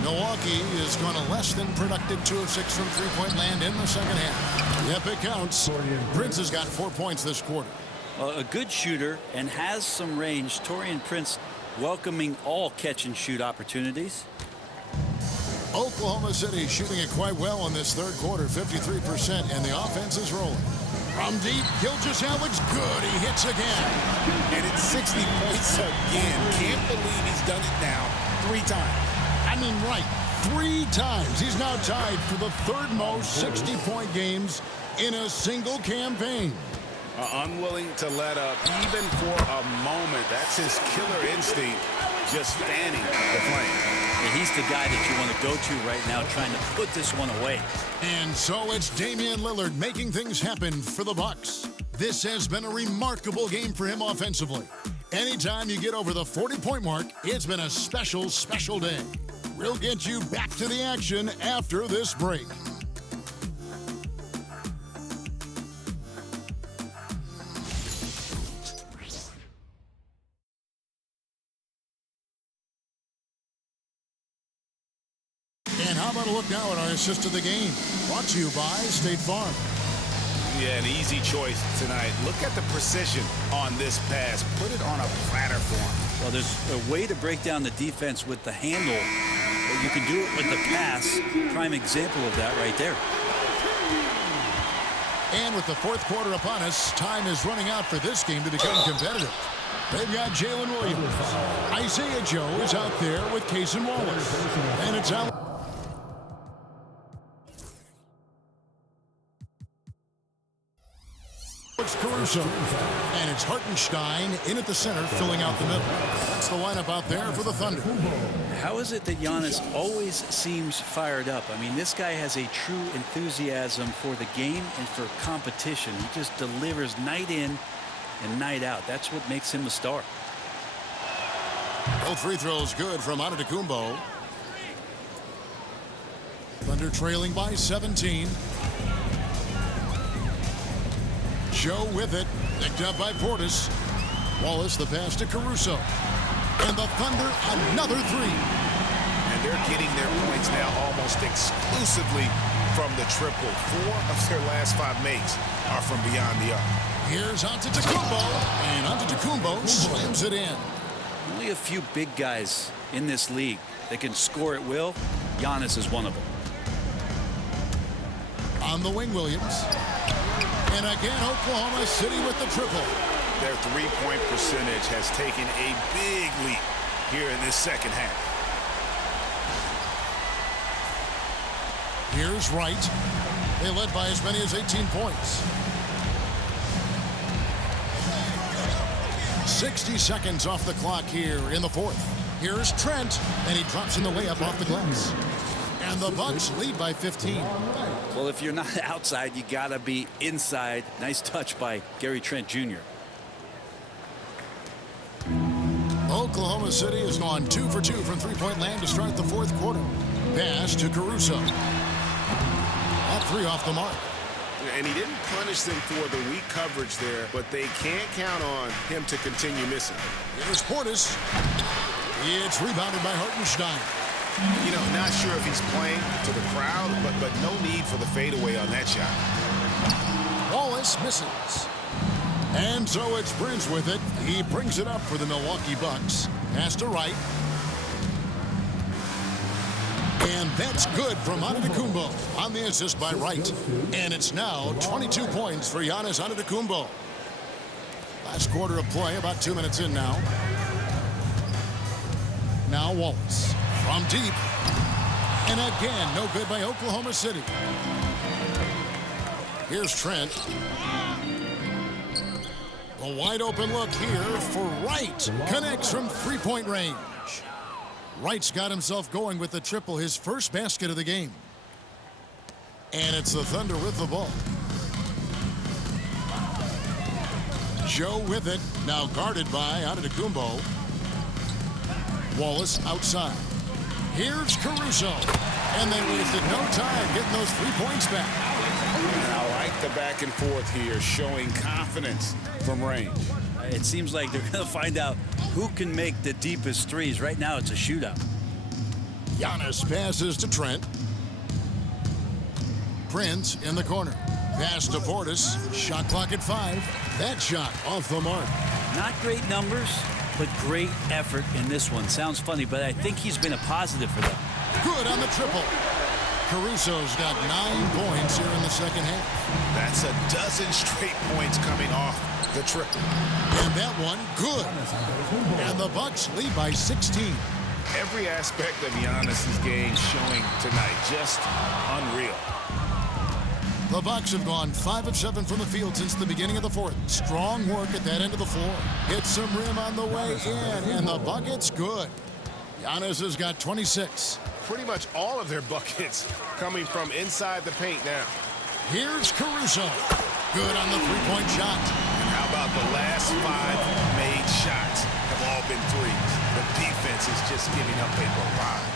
Milwaukee is going to less than productive 2 of 6 from three-point land in the second half. Yep, it counts. Prince has got 4 points this quarter. A good shooter and has some range. Taurean Prince welcoming all catch-and-shoot opportunities. Oklahoma City shooting it quite well in this third quarter, 53%, and the offense is rolling. From deep, Gilgeous-Alexander, good, he hits again. And it's 60 points again. Can't believe he's done it now 3 times. I mean, right, 3 times. He's now tied for the 3rd most 60-point games in a single campaign. Unwilling to let up even for a moment. That's his killer instinct, just fanning the flame. And he's the guy that you want to go to right now trying to put this one away. And so it's Damian Lillard making things happen for the Bucks. This has been a remarkable game for him offensively. Anytime you get over the 40-point mark, it's been a special, special day. We'll get you back to the action after this break. And how about a look now at our assist of the game? Brought to you by State Farm. Yeah, an easy choice tonight. Look at the precision on this pass. Put it on a platter form. Well, there's a way to break down the defense with the handle, but you can do it with the pass. Prime example of that right there. And with the 4th quarter upon us, time is running out for this game to become competitive. They've got Jalen Williams. Isaiah Joe is out there with Cason Wallace. And it's out. It's Caruso. And it's Hartenstein in at the center, filling out the middle. That's the lineup out there for the Thunder. How is it that Giannis always seems fired up? I mean, this guy has a true enthusiasm for the game and for competition. He just delivers night in and night out. That's what makes him a star. Both free throws good from Antetokounmpo. Thunder trailing by 17. Joe with it, picked up by Portis. Wallace the pass to Caruso. And the Thunder another 3. And they're getting their points now almost exclusively from the triple. 4 of their last 5 makes are from beyond the arc. Here's Antetokounmpo, and Antetokounmpo slams it in. Only a few big guys in this league that can score at will. Giannis is one of them. On the wing, Williams. And again, Oklahoma City with the triple. Their three-point percentage has taken a big leap here in this second half. Here's Wright. They led by as many as 18 points. 60 seconds off the clock here in the fourth. Here's Trent, and he drops in the layup off the glass. And the Bucks lead by 15. Well, if you're not outside, you got to be inside. Nice touch by Gary Trent Jr. Oklahoma City has gone 2 for 2 from three-point land to start the fourth quarter. Pass to Caruso. That three off the mark. And he didn't punish them for the weak coverage there, but they can't count on him to continue missing. Here's Portis. It's rebounded by Hartenstein. You know, not sure if he's playing to the crowd, but no need for the fadeaway on that shot. Wallace misses. And so it's Prince with it. He brings it up for the Milwaukee Bucks. Pass to Wright. And that's good from Antetokounmpo on the assist by Wright. And it's now 22 points for Giannis Antetokounmpo. Last quarter of play, about 2 minutes in now. Now Wallace from deep. And again, no good by Oklahoma City. Here's Trent. A wide open look here for Wright. Connects from three-point range. Wright's got himself going with the triple, his first basket of the game. And it's the Thunder with the ball. Joe with it, now guarded by Antetokounmpo. Wallace outside. Here's Caruso. And they wasted no time getting those 3 points back. And I like the back and forth here, showing confidence from range. It seems like they're going to find out who can make the deepest threes. Right now, it's a shootout. Giannis passes to Trent. Prince in the corner. Pass to Portis. Shot clock at 5. That shot off the mark. Not great numbers, but great effort in this one. Sounds funny, but I think he's been a positive for them. Good on the triple. Caruso's got 9 points here in the second half. That's a dozen straight points coming off the triple. And that one, good. And the Bucks lead by 16. Every aspect of Giannis's game showing tonight, just unreal. The Bucks have gone 5 of 7 from the field since the beginning of the fourth. Strong work at that end of the floor. Hit some rim on the way in, and the bucket's good. Giannis has got 26. Pretty much all of their buckets coming from inside the paint now. Here's Caruso. Good on the three-point shot. And how about the last 5 made shots have all been threes? The defense is just giving up a barrage.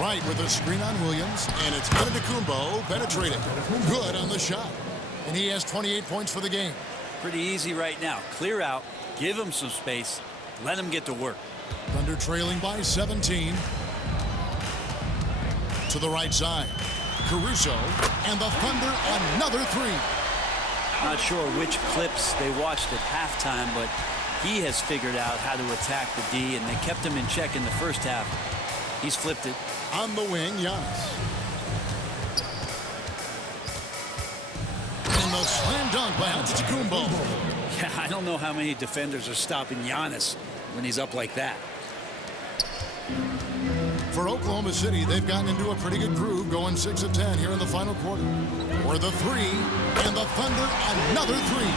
Right with a screen on Williams, and it's Antetokounmpo penetrating. Good on the shot. And he has 28 points for the game. Pretty easy right now. Clear out, give him some space, let him get to work. Thunder trailing by 17. To the right side. Caruso, and the Thunder another three. Not sure which clips they watched at halftime, but he has figured out how to attack the D, and they kept him in check in the first half. He's flipped it. On the wing, Giannis. And the slam dunk by Antetokounmpo. Yeah, I don't know how many defenders are stopping Giannis when he's up like that. For Oklahoma City, they've gotten into a pretty good groove, going 6 of 10 here in the final quarter. For the three, and the Thunder another three.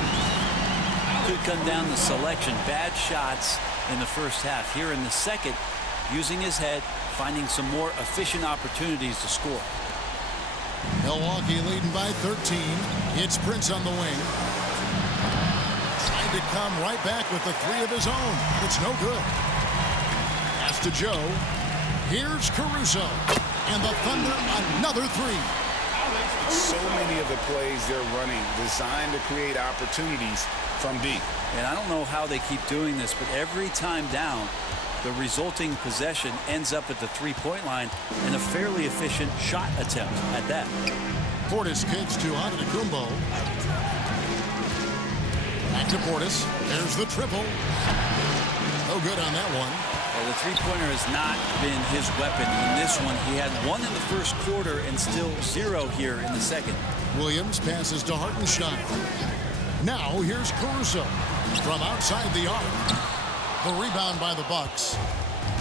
Could come down to selection. Bad shots in the first half. Here in the second, using his head, finding some more efficient opportunities to score. Milwaukee leading by 13. It's Prince on the wing. Trying to come right back with the three of his own. It's no good. Pass to Joe. Here's Caruso. And the Thunder another three. So many of the plays they're running designed to create opportunities from deep. And I don't know how they keep doing this, but every time down, the resulting possession ends up at the three-point line and a fairly efficient shot attempt at that. Portis kicks to Antetokounmpo. Back to Portis. There's the triple. No good on that one. Well, the three-pointer has not been his weapon in this one. He had one in the first quarter and still 0 here in the second. Williams passes to Hartenstein. Now here's Caruso from outside the arc. The rebound by the Bucks.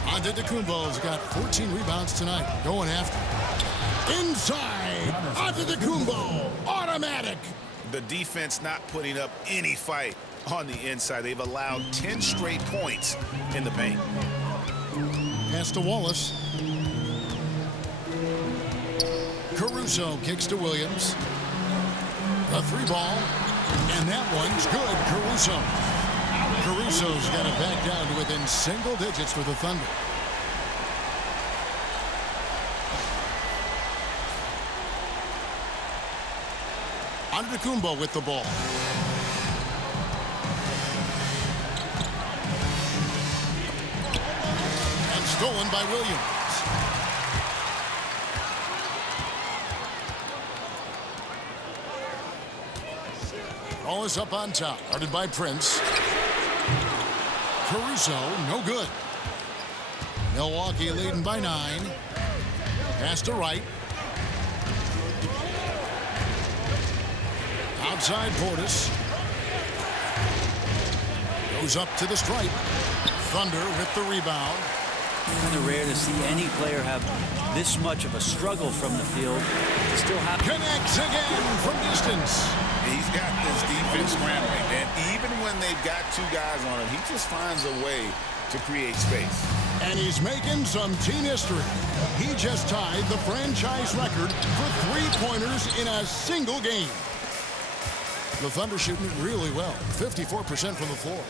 Antetokounmpo's got 14 rebounds tonight. Going after. Inside. Antetokounmpo. Automatic. The defense not putting up any fight on the inside. They've allowed 10 straight points in the paint. Pass to Wallace. Caruso kicks to Williams. A 3-ball. And that one's good. Caruso. Caruso's got it back down to within single digits for the Thunder. Antetokounmpo with the ball. And stolen by Williams. Ball is up on top. Guarded by Prince. Caruso, no good. Milwaukee leading by 9. Pass to Wright. Outside Portis. Goes up to the stripe. Thunder with the rebound. Kind of rare to see any player have this much of a struggle from the field to still have. Connects again from distance. He's got this defense scrambling, and even when they've got 2 guys on him, he just finds a way to create space. And he's making some team history. He just tied the franchise record for three-pointers in a single game. The Thunder shooting it really well, 54% from the floor.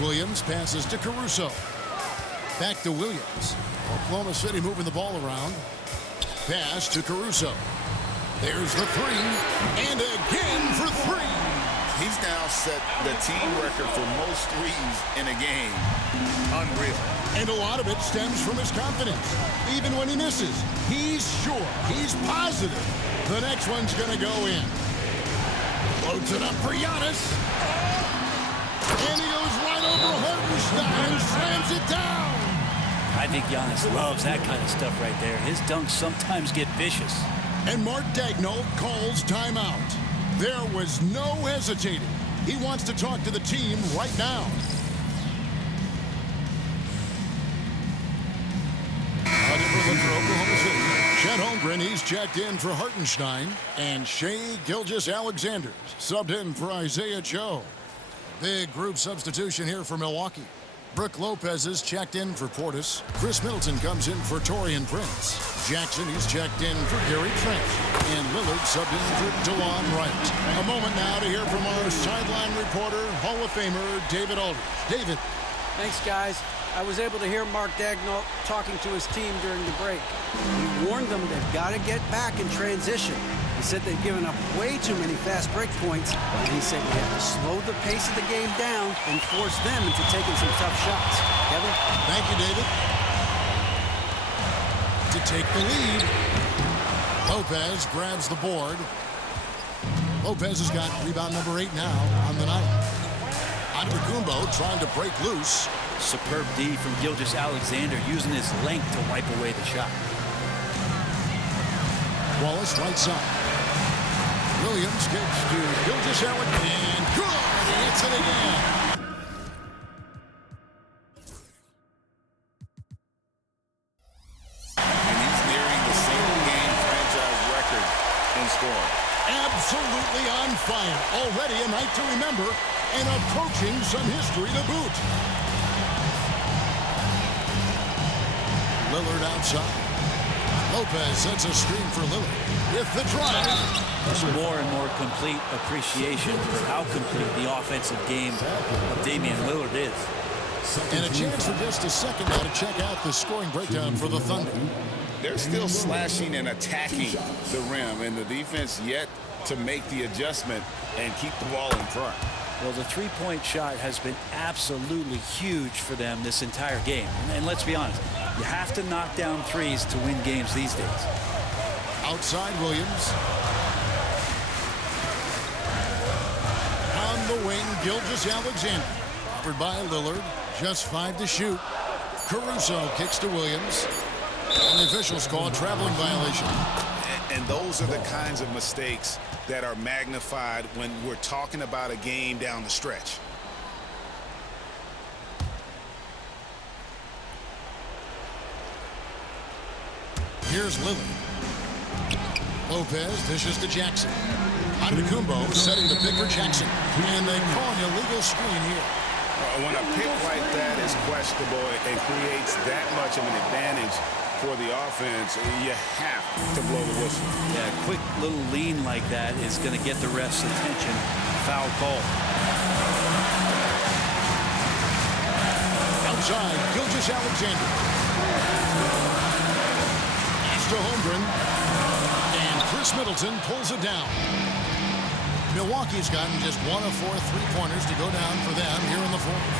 Williams passes to Caruso. Back to Williams. Oklahoma City moving the ball around. Pass to Caruso. There's the 3, and again for 3. He's now set the team record for most threes in a game. Unreal. And a lot of it stems from his confidence. Even when he misses, he's sure, he's positive the next one's going to go in. Floats it up for Giannis. And he goes right over Hartenstein and slams it down. I think Giannis loves that kind of stuff right there. His dunks sometimes get vicious. And Mark Daigneault calls timeout. There was no hesitating. He wants to talk to the team right now. A different look for Oklahoma City. Chet Holmgren, he's checked in for Hartenstein. And Shai Gilgeous-Alexander subbed in for Isaiah Joe. Big group substitution here for Milwaukee. Brook Lopez is checked in for Portis. Chris Middleton comes in for Taurean Prince. Jackson, he's checked in for Gary Trent. And Lillard subbed in for DeLon Wright. A moment now to hear from our sideline reporter, Hall of Famer David Aldridge. David. Thanks, guys. I was able to hear Mark Daigneault talking to his team during the break. He warned them they've got to get back in transition. He said they've given up way too many fast break points, and he said we have to slow the pace of the game down and force them into taking some tough shots. Kevin? Thank you, David. To take the lead, Lopez grabs the board. Lopez has got rebound number 8 now on the night. Antetokounmpo trying to break loose. Superb D from Gilgeous-Alexander using his length to wipe away the shot. Wallace right side. Williams gets to Gilgeous-Alexander. And good! He hits it again. And he's nearing the single-game franchise record in scoring. Absolutely on fire. Already a night to remember and approaching some history to boot. Lillard outside. Lopez sets a screen for Lillard with the drive. Just more and more complete appreciation for how complete the offensive game of Damian Lillard is. And a chance for just a second now to check out the scoring breakdown for the Thunder. They're still slashing and attacking the rim, and the defense yet to make the adjustment and keep the ball in front. Well, the three-point shot has been absolutely huge for them this entire game. And let's be honest, you have to knock down threes to win games these days. Outside Williams. On the wing, Gilgeous-Alexander. Covered by Lillard. Just 5 to shoot. Caruso kicks to Williams. And the officials call a traveling violation. And those are the kinds of mistakes that are magnified when we're talking about a game down the stretch. Here's Lillard. Lopez dishes to Jackson. Antetokounmpo setting the pick for Jackson. And they call an illegal screen here. When a pick like that is questionable and creates that much of an advantage for the offense, you have to blow the whistle. Yeah, a quick little lean like that is going to get the ref's attention. Foul call. Outside, Gilgeous-Alexander. To Holmgren, and Chris Middleton pulls it down. Milwaukee's gotten just 1 of 4 3-pointers to go down for them here in the fourth.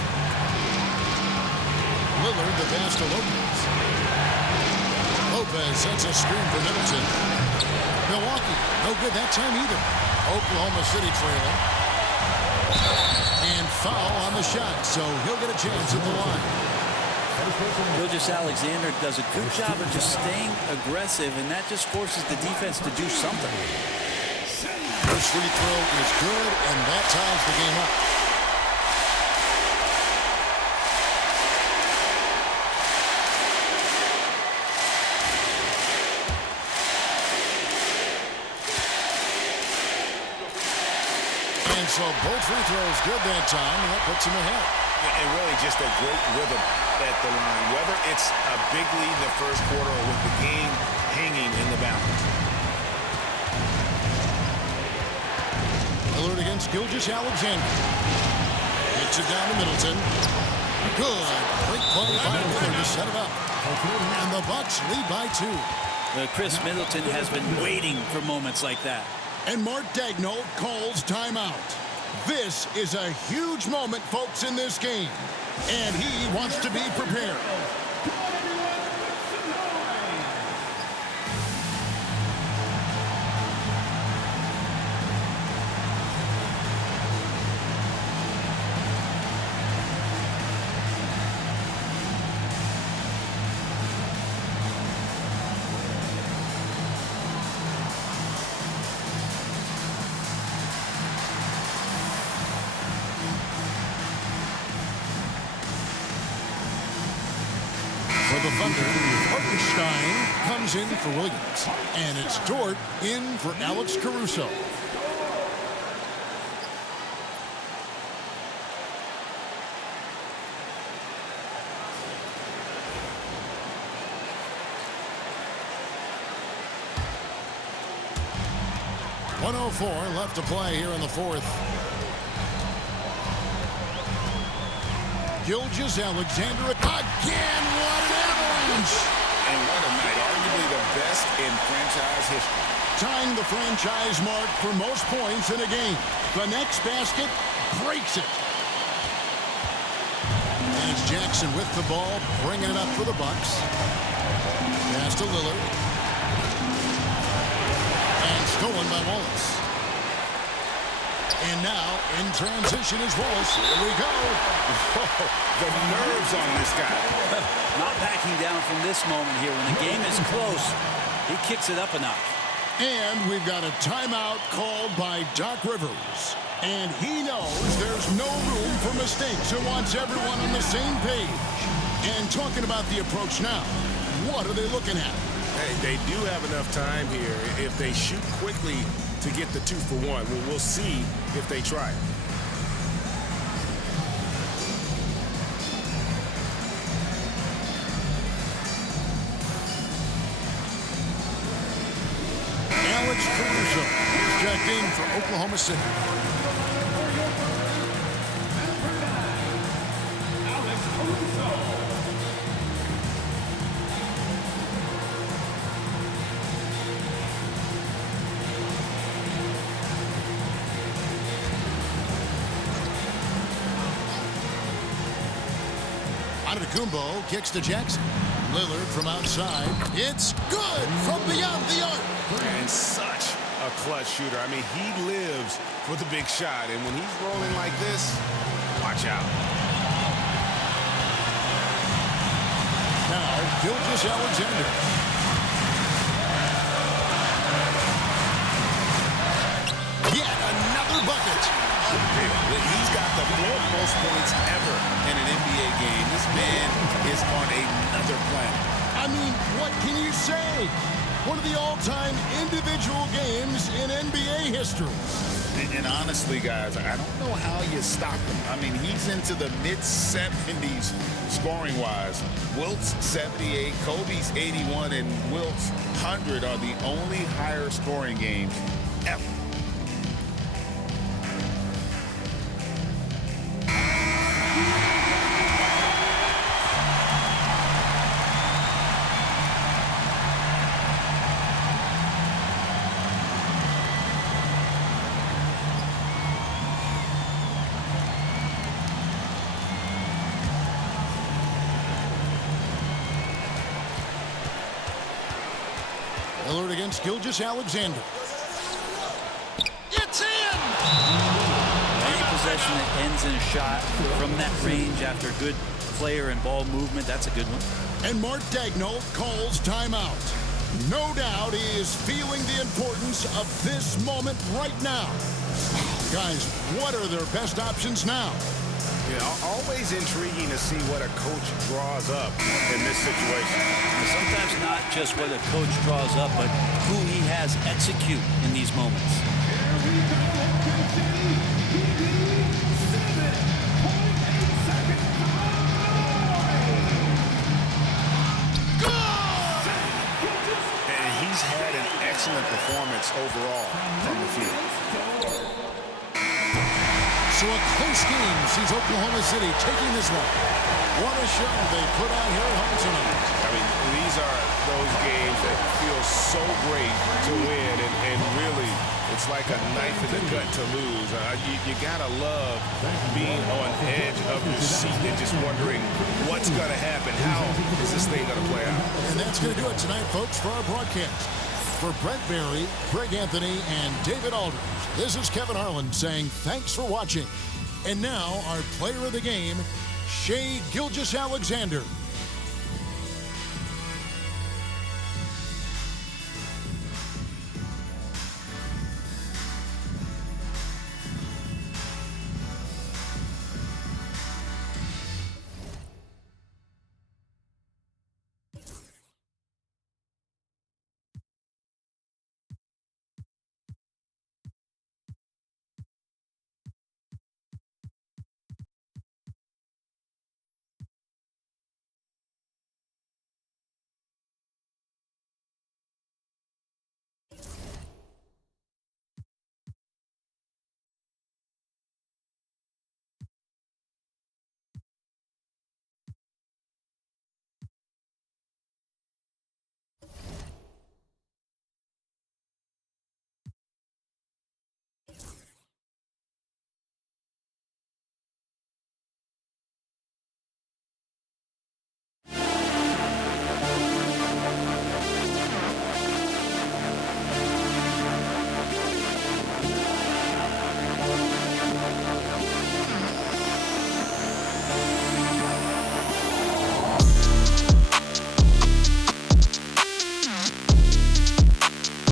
Lillard the pass to Lopez. Lopez sets a screen for Middleton. Milwaukee, no good that time either. Oklahoma City trailing. And foul on the shot, so he'll get a chance at the line. Gilgeous-Alexander does a good job of just staying aggressive, and that just forces the defense to do something. First free throw is good, and that ties the game up. And so both free throws good that time, and that puts him ahead. And really just a great rhythm at the line, whether it's a big lead in the first quarter or with the game hanging in the balance. Lillard against Gilgeous-Alexander. Hits it down to Middleton. Good. Great play by Lillard to set it up. And the Bucks lead by 2. Chris Middleton has been waiting for moments like that. And Mark Daigneault calls timeout. This is a huge moment, folks, in this game. And he wants to be prepared. For the Thunder, Hartenstein comes in for Williams. And it's Dort in for Alex Caruso. .104 left to play here in the fourth. Gilgeous-Alexander again. What an avalanche! And what a night, arguably the best in franchise history. Tying the franchise mark for most points in a game. The next basket breaks it. And it's Jackson with the ball, bringing it up for the Bucks. Pass to Lillard. And stolen by Wallace. And now, in transition is Wallace. Here we go. Whoa, the nerves on this guy. Not backing down from this moment here. When the game is close, he kicks it up a notch. And we've got a timeout called by Doc Rivers. And he knows there's no room for mistakes and wants everyone on the same page. And talking about the approach now, what are they looking at? Hey, they do have enough time here if they shoot quickly to get the 2 for 1. We'll see if they try it. Alex Caruso is checked in for Oklahoma City. Antetokounmpo kicks to Jackson. Lillard from outside. It's good from beyond the arc. And such a clutch shooter. I mean, he lives for the big shot. And when he's rolling like this, watch out. Gilgeous-Alexander. Yet another bucket. He's got the fourth most points ever in an NBA game. This man is on another planet. I mean, what can you say? One of the all-time individual games in NBA history. And honestly, guys, I don't know how you stop him. I mean, he's into the mid-70s scoring-wise. Wilt's 78, Kobe's 81, and Wilt's 100 are the only higher scoring games ever. Lillard against Gilgeous-Alexander. It's in! Any possession that ends in a shot from that range after good player and ball movement, that's a good one. And Mark Daigneault calls timeout. No doubt he is feeling the importance of this moment right now. Guys, what are their best options now? Yeah, always intriguing to see what a coach draws up in this situation. Sometimes not just what a coach draws up, but who he has execute in these moments. And he's had an excellent performance overall from the field. So a close game sees Oklahoma City taking this one. What a show they put on here at home tonight. I mean, these are those games that feel so great to win, and really, it's like a knife in the gut to lose. You gotta love being on edge of your seat and just wondering what's gonna happen. How is this thing gonna play out? And that's gonna do it tonight, folks, for our broadcast. For Brent Barry, Greg Anthony, and David Aldridge, this is Kevin Harlan saying thanks for watching. And now, our player of the game, Shai Gilgeous-Alexander.